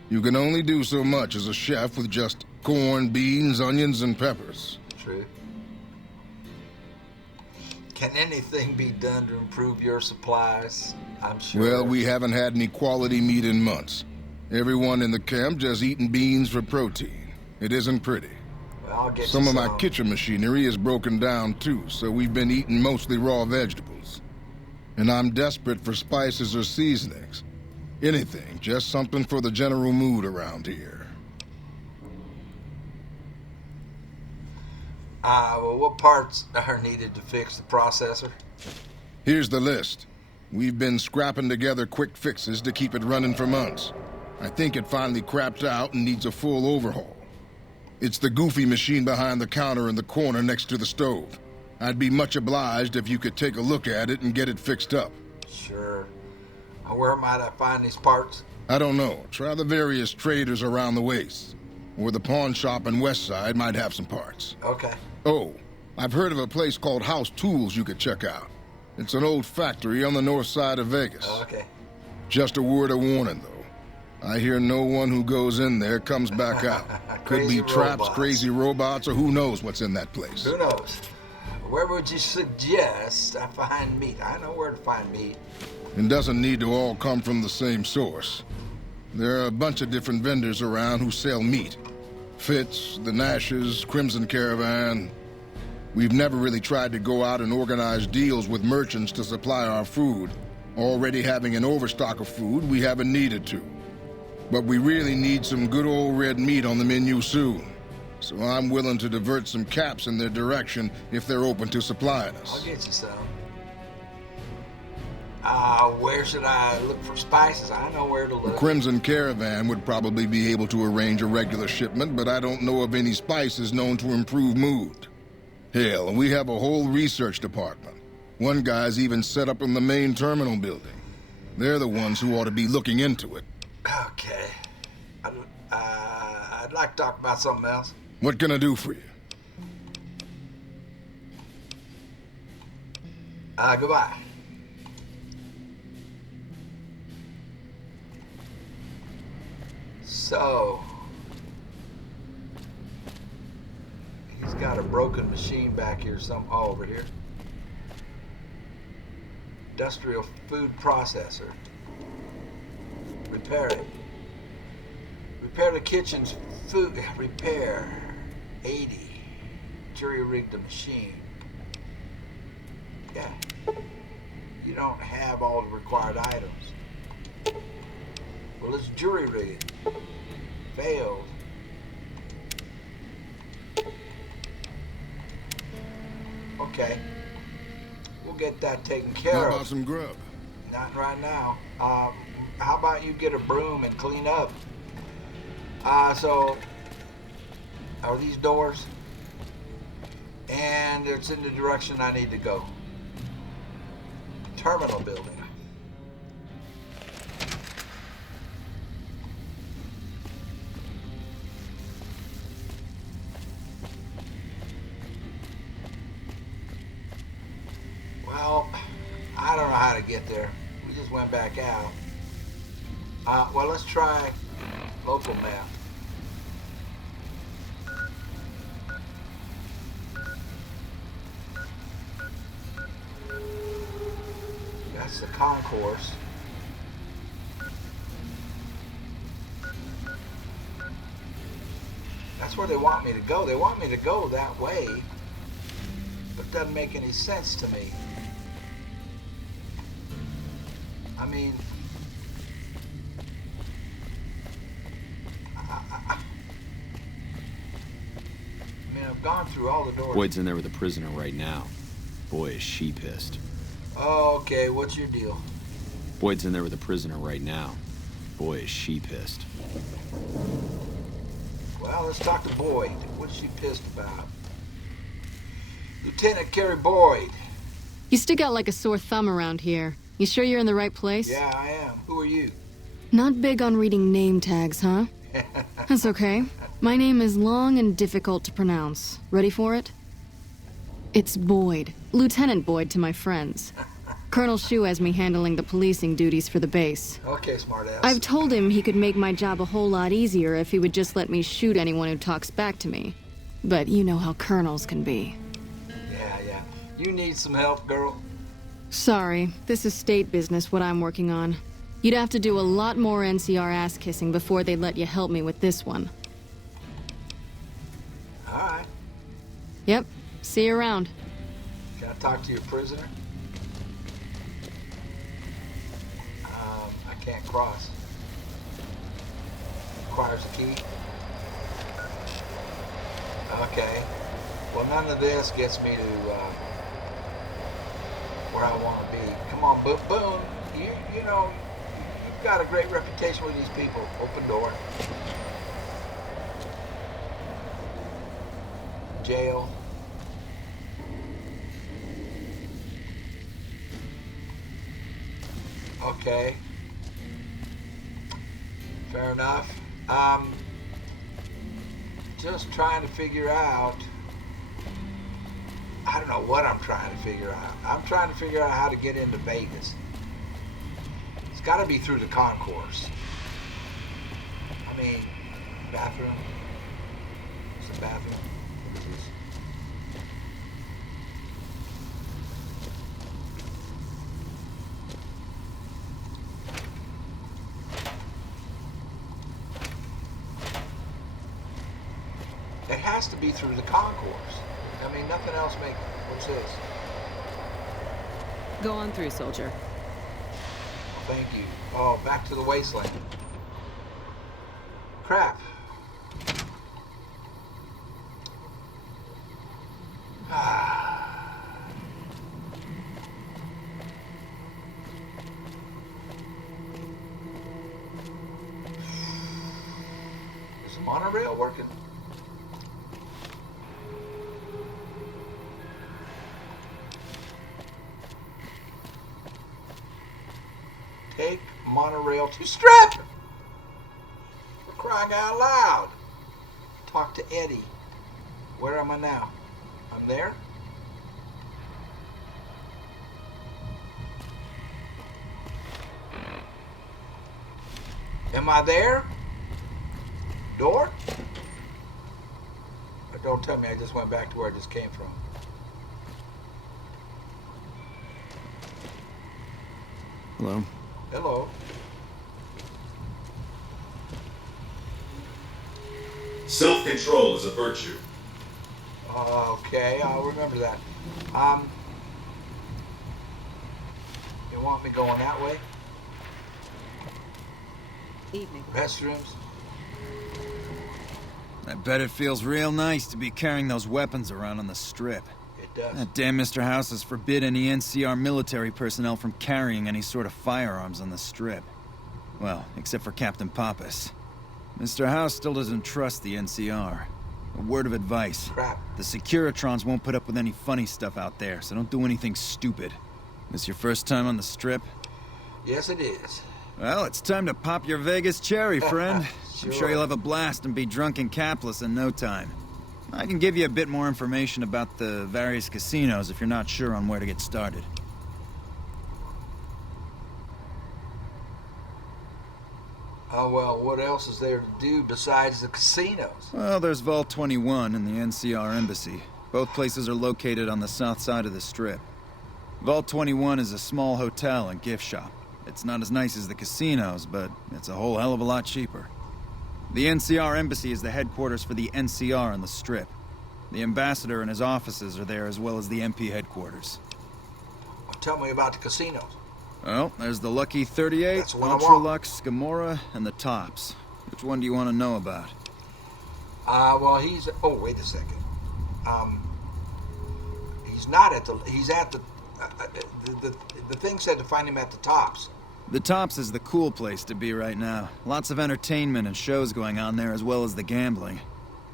You can only do so much as a chef with just corn, beans, onions, and peppers. True. Can anything be done to improve your supplies? I'm sure. Well, we haven't had any quality meat in months. Everyone in the camp just eating beans for protein. It isn't pretty. Well, I'll get some you of my kitchen machinery is broken down too, so we've been eating mostly raw vegetables. And I'm desperate for spices or seasonings. Anything, just something for the general mood around here. Well, what parts are needed to fix the processor? Here's the list. We've been scrapping together quick fixes to keep it running for months. I think it finally crapped out and needs a full overhaul. It's the goofy machine behind the counter in the corner next to the stove. I'd be much obliged if you could take a look at it and get it fixed up. Sure. Where might I find these parts? I don't know. Try the various traders around the waste. Or the pawn shop in Westside might have some parts. Okay. Oh, I've heard of a place called House Tools you could check out. It's an old factory on the north side of Vegas. Okay. Just a word of warning, though. I hear no one who goes in there comes back out. Could be traps, robots. crazy robots, or who knows what's in that place. Who knows? Where would you suggest I find meat? I know where to find meat. It doesn't need to all come from the same source. There are a bunch of different vendors around who sell meat. Fitz, the Nashes, Crimson Caravan. We've never really tried to go out and organize deals with merchants to supply our food. Already having an overstock of food, we haven't needed to. But we really need some good old red meat on the menu soon. So I'm willing to divert some caps in their direction if they're open to supplying us. I'll get you some. Where should I look for spices? I know where to look. The Crimson Caravan would probably be able to arrange a regular shipment, but I don't know of any spices known to improve mood. Hell, we have a whole research department. One guy's even set up in the main terminal building. They're the ones who ought to be looking into it. Okay. I'd like to talk about something else. What can I do for you? Goodbye. So, he's got a broken machine back here. Over here. Industrial food processor. Repair it. Repair the kitchen's food. Repair. 80. Jury rigged the machine. Yeah. You don't have all the required items. Well, let's jury rig it. Failed. Okay. We'll get that taken care of. How about some grub? Not right now. How about you get a broom and clean up? So, are these doors? And it's in the direction I need to go. Terminal building. Well, I don't know how to get there. We just went back out. Well, let's try local map. That's the concourse. That's where they want me to go. They want me to go that way, but it doesn't make any sense to me. I mean, I've gone through all the doors. Boyd's in there with a prisoner right now. Boy, is she pissed. Oh, okay, what's your deal? Boyd's in there with a prisoner right now. Boy, is she pissed. Well, let's talk to Boyd. What's she pissed about? Lieutenant Carrie Boyd. You stick out like a sore thumb around here. You sure you're in the right place? Yeah, I am. Who are you? Not big on reading name tags, huh? That's okay. My name is long and difficult to pronounce. Ready for it? It's Boyd. Lieutenant Boyd to my friends. Colonel Shu has me handling the policing duties for the base. Okay, smartass. I've told him he could make my job a whole lot easier if he would just let me shoot anyone who talks back to me. But you know how colonels can be. Yeah. You need some help, girl? Sorry, this is state business, what I'm working on. You'd have to do a lot more NCR ass-kissing before they'd let you help me with this one. Alright. Yep, see you around. Can I talk to your prisoner? I can't cross. Requires a key. Okay. Well, none of this gets me to where I want to be. Come on, Boone. You know, you've got a great reputation with these people. Open door. Jail. Okay. Fair enough. Just trying to figure out. I don't know what I'm trying to figure out. I'm trying to figure out how to get into Vegas. It's got to be through the concourse. I mean, bathroom. It's a bathroom. What is this? It has to be through the concourse. I mean, nothing else makes... What's this? Go on through, soldier. Thank you. Oh, back to the wasteland. Crap. Is the monorail working? Take monorail to Strip! For crying out loud! Talk to Eddie. Where am I now? I'm there? Am I there? Door? Or don't tell me I just went back to where I just came from. Hello. Hello. Self-control is a virtue. Okay, I'll remember that. You want me going that way? Evening. Restrooms? I bet it feels real nice to be carrying those weapons around on the strip. It does. That damn Mr. House has forbid any NCR military personnel from carrying any sort of firearms on the strip. Well, except for Captain Pappas. Mr. House still doesn't trust the NCR. A word of advice. Crap. The Securitrons won't put up with any funny stuff out there, so don't do anything stupid. This your first time on the strip? Yes, it is. Well, it's time to pop your Vegas cherry, friend. I'm sure you'll have a blast and be drunk and capless in no time. I can give you a bit more information about the various casinos if you're not sure on where to get started. Oh, well, what else is there to do besides the casinos? Well, there's Vault 21 and the NCR Embassy. Both places are located on the south side of the strip. Vault 21 is a small hotel and gift shop. It's not as nice as the casinos, but it's a whole hell of a lot cheaper. The NCR Embassy is the headquarters for the NCR on the strip. The ambassador and his offices are there, as well as the MP headquarters. Well, tell me about the casinos. Well, there's the Lucky 38, That's what I want. Ultralux, Gomorrah, and the Tops. Which one do you want to know about? Well, he's... Oh, wait a second. He's not at the... He's at the... The thing said to find him at the Tops. The Tops is the cool place to be right now. Lots of entertainment and shows going on there, as well as the gambling.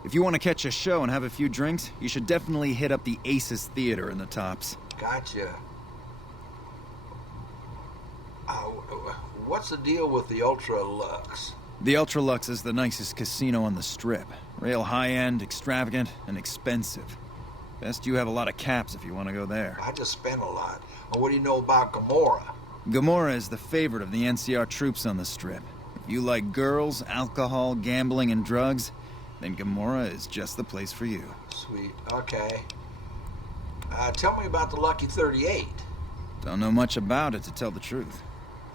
If you want to catch a show and have a few drinks, you should definitely hit up the Aces Theater in the Tops. Gotcha. What's the deal with the Ultralux? The Ultralux is the nicest casino on the strip. Real high-end, extravagant, and expensive. Best you have a lot of caps if you want to go there. I just spent a lot. Well, what do you know about Gomorrah? Gomorrah is the favorite of the NCR troops on the strip. If you like girls, alcohol, gambling, and drugs, then Gomorrah is just the place for you. Sweet. Okay. Tell me about the Lucky 38. Don't know much about it, to tell the truth.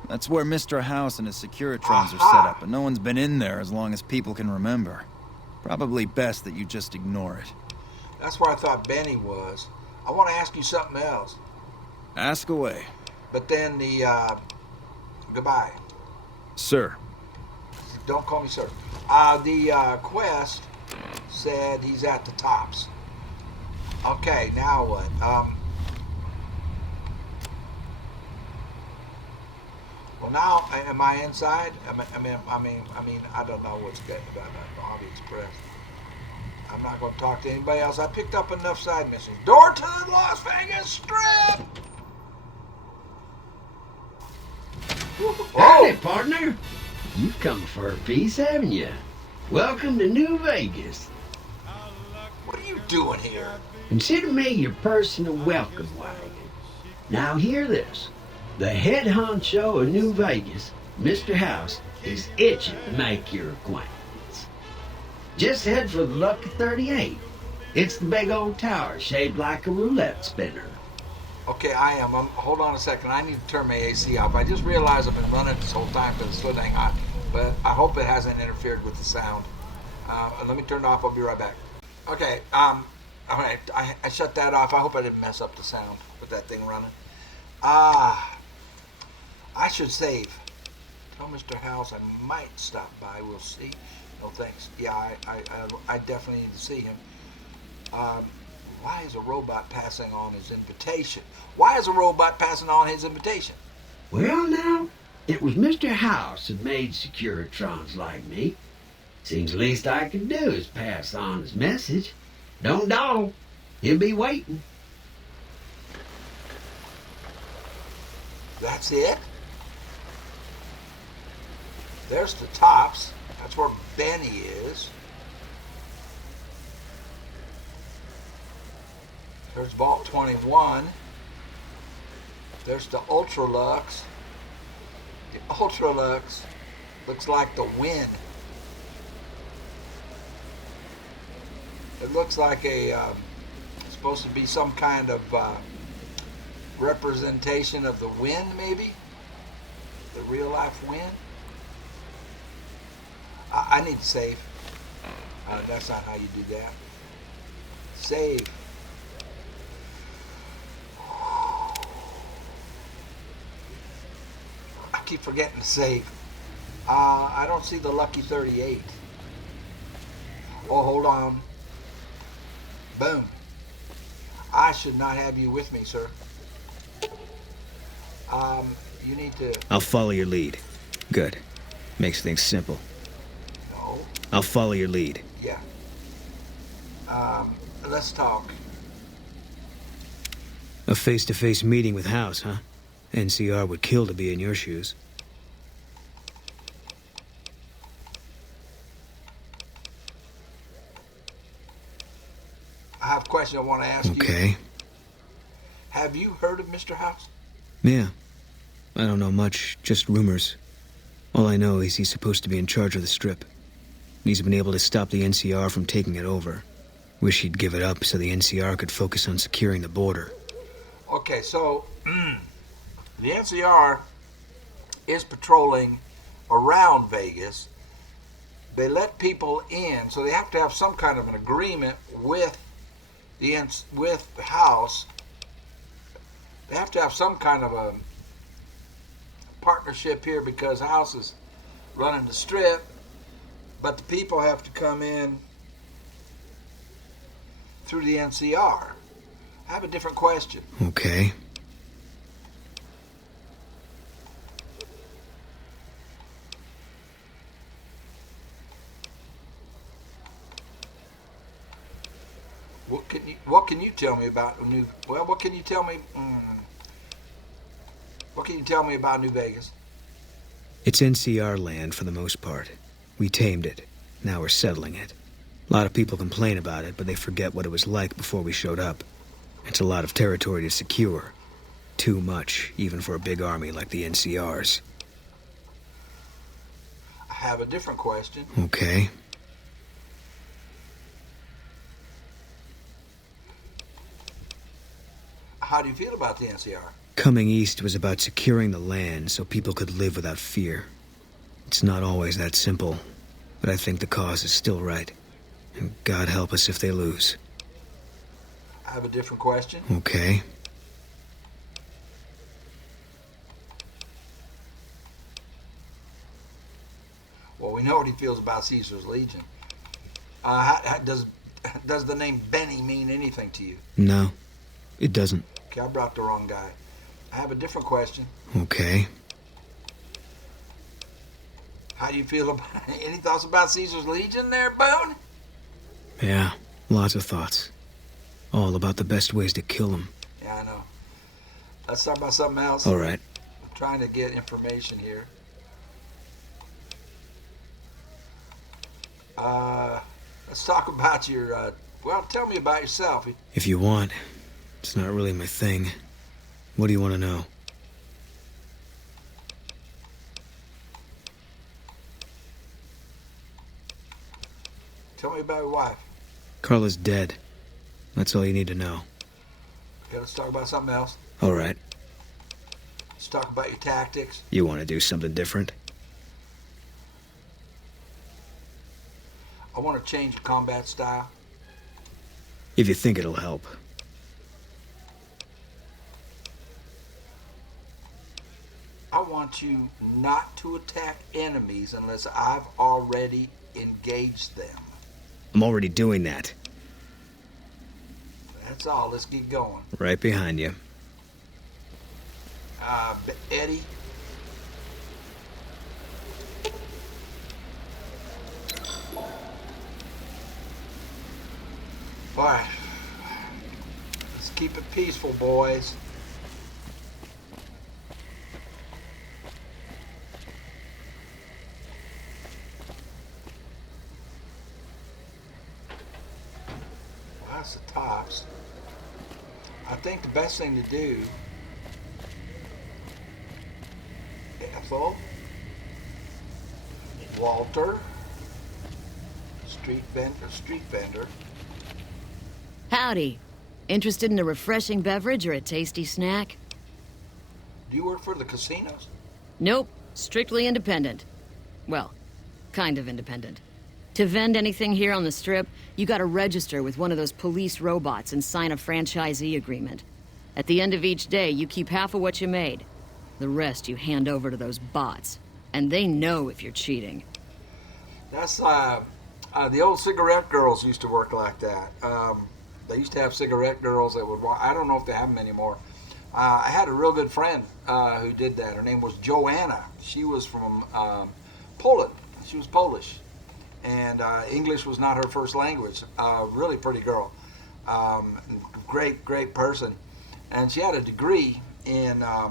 That's where Mr. House and his Securitrons are set up, but no one's been in there as long as people can remember. Probably best that you just ignore it. That's where I thought Benny was. I want to ask you something else. Ask away. But then the, goodbye. Sir. Don't call me sir. The quest said he's at the Tops. Okay, now what? Well, now am I inside? I mean, I don't know what's getting about that Bobby Express. I'm not going to talk to anybody else. I picked up enough side missions. Door to the Las Vegas Strip. Howdy, partner. You've come for a piece, haven't you? Welcome to New Vegas. What are you doing here? Consider me your personal welcome wagon. Now hear this. The head honcho of New Vegas, Mr. House, is itching to make your acquaintance. Just head for the Lucky 38. It's the big old tower shaped like a roulette spinner. Okay, I am. Hold on a second. I need to turn my AC off. I just realized I've been running this whole time because it's so dang hot. But I hope it hasn't interfered with the sound. Let me turn it off. I'll be right back. Okay. All right. I shut that off. I hope I didn't mess up the sound with that thing running. I should save. Tell Mr. House I might stop by. We'll see. No thanks. Yeah, I definitely need to see him. Why is a robot passing on his invitation? Why is a robot passing on his invitation? Well, now, it was Mr. House that made Securitrons like me. Seems the least I can do is pass on his message. Don't dawdle. He'll be waiting. That's it? There's the Tops. That's where Benny is. There's Vault 21. There's the Ultralux. The Ultralux looks like the Win. It looks like a supposed to be some kind of representation of the wind, maybe the real life wind. I need to save. That's not how you do that. Save. I keep forgetting to save. I don't see the lucky 38. Oh, hold on. Boom. I should not have you with me, sir. You need to... I'll follow your lead. Good. Makes things simple. No. I'll follow your lead. Yeah. Let's talk. A face-to-face meeting with House, huh? NCR would kill to be in your shoes. I have a question I want to ask you. Okay. Have you heard of Mr. House? Yeah. I don't know much, just rumors. All I know is he's supposed to be in charge of the Strip. He's been able to stop the NCR from taking it over. Wish he'd give it up so the NCR could focus on securing the border. Okay, so the NCR is patrolling around Vegas. They let people in, so they have to have some kind of an agreement with the House. They have to have some kind of a partnership here because House is running the Strip, but the people have to come in through the NCR. I have a different question. Okay. What can you tell me about New? Well, what can you tell me? What can you tell me about New Vegas? It's NCR land for the most part. We tamed it. Now we're settling it. A lot of people complain about it, but they forget what it was like before we showed up. It's a lot of territory to secure. Too much, even for a big army like the NCR's. I have a different question. Okay. How do you feel about the NCR? Coming east was about securing the land so people could live without fear. It's not always that simple, but I think the cause is still right. And God help us if they lose. I have a different question. Okay. Well, we know what he feels about Caesar's Legion. Does the name Benny mean anything to you? No, it doesn't. Okay, I brought the wrong guy. I have a different question. Okay. How do you feel about... Any thoughts about Caesar's Legion there, Boone? Yeah, lots of thoughts. All about the best ways to kill them. Yeah, I know. Let's talk about something else. All right. I'm trying to get information here. Let's talk about your... well, tell me about yourself. If you want. It's not really my thing. What do you want to know? Tell me about your wife. Carla's dead. That's all you need to know. Okay, let's talk about something else. All right. Let's talk about your tactics. You want to do something different? I want to change your combat style. If you think it'll help. I want you not to attack enemies unless I've already engaged them. I'm already doing that. That's all. Let's get going. Right behind you. Eddie. All right. Let's keep it peaceful, boys. That's the tops. I think the best thing to do, Ethel, Walter, street vendor, Howdy. Interested in a refreshing beverage or a tasty snack? Do you work for the casinos? Nope. Strictly independent. Well, kind of independent. To vend anything here on the Strip, you gotta register with one of those police robots and sign a franchisee agreement. At the end of each day, you keep half of what you made. The rest you hand over to those bots. And they know if you're cheating. That's, the old cigarette girls used to work like that. They used to have cigarette girls that would walk. I don't know if they have them anymore. I had a real good friend who did that. Her name was Joanna. She was from Poland. She was Polish. And English was not her first language. Really pretty girl. Great person. And she had a degree in, I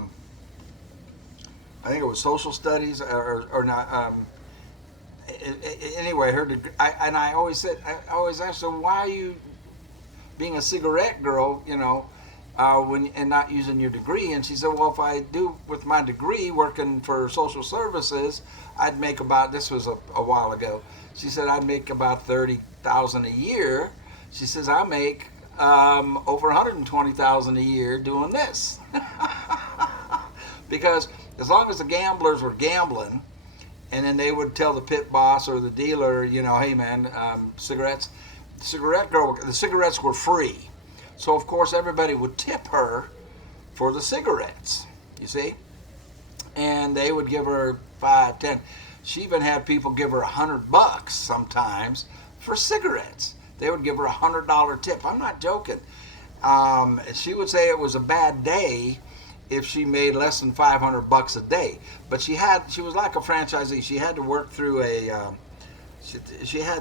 think it was social studies or not. Anyway, her degree, I always asked her, why are you being a cigarette girl, and not using your degree? And she said, well, if I do with my degree working for social services, I'd make about, this was a while ago, she said I'd make about $30,000 a year. She says I make over $120,000 a year doing this. Because as long as the gamblers were gambling, and then they would tell the pit boss or the dealer, hey man, cigarettes. The cigarettes were free. So of course everybody would tip her for the cigarettes, you see? And they would give her 5, 10. She even had people give her $100 sometimes for cigarettes. They would give her $100 tip. I'm not joking. She would say it was a bad day if she made less than $500 a day. But she was like a franchisee. She had to work through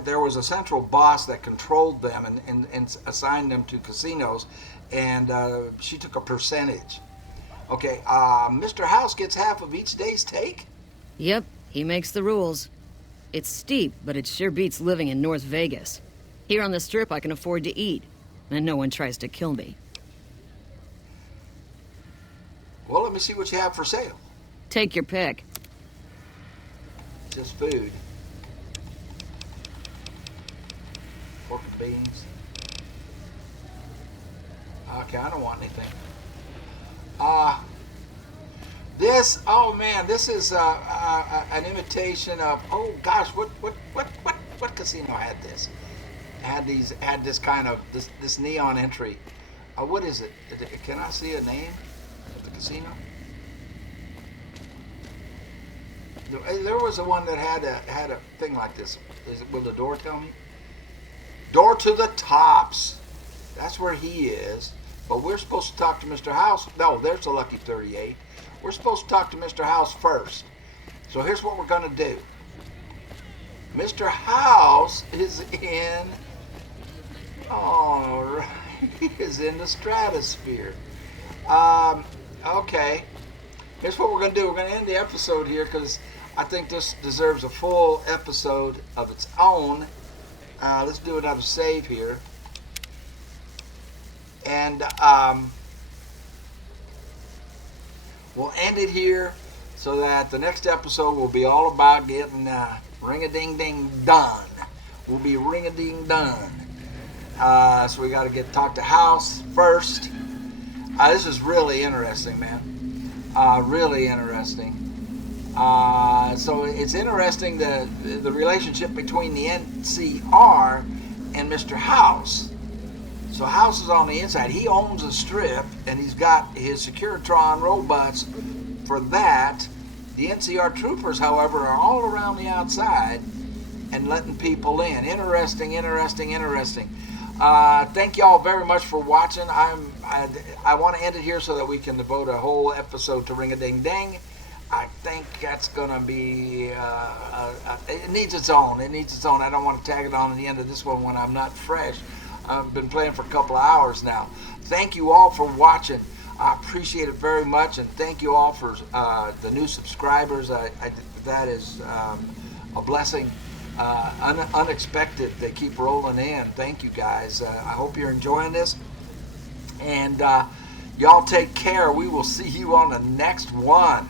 there was a central boss that controlled them and assigned them to casinos, and she took a percentage. Okay, Mr. House gets half of each day's take? Yep, he makes the rules. It's steep, but it sure beats living in North Vegas. Here on the Strip, I can afford to eat, and no one tries to kill me. Well, let me see what you have for sale. Take your pick. Just food. Pork and beans. Okay, I don't want anything. This is an imitation of, oh gosh, what casino had this? Had this kind of this neon entry. What is it? Can I see a name of the casino? There was a one that had a thing like this. Will the door tell me? Door to the Tops. That's where he is. But we're supposed to talk to Mr. House. No, there's a lucky 38. We're supposed to talk to Mr. House first. So here's what we're going to do. Mr. House is in... All right. He is in the stratosphere. Okay. Here's what we're going to do. We're going to end the episode here because I think this deserves a full episode of its own. Let's do another save here. And we'll end it here so that the next episode will be all about getting ring-a-ding-ding done. We'll be ring-a-ding done. So we got to talk to House first. This is really interesting, man. Really interesting. So it's interesting the relationship between the NCR and Mr. House. So House is on the inside. He owns a strip, and he's got his Securitron robots for that. The NCR troopers, however, are all around the outside and letting people in. Interesting. Thank you all very much for watching. I want to end it here so that we can devote a whole episode to Ring-a-Ding-Ding. I think that's going to be... it needs its own. I don't want to tag it on at the end of this one when I'm not fresh. I've been playing for a couple of hours now. Thank you all for watching. I appreciate it very much, and thank you all for the new subscribers. That is a blessing, unexpected. They keep rolling in. Thank you guys. I hope you're enjoying this, and y'all take care. We will see you on the next one.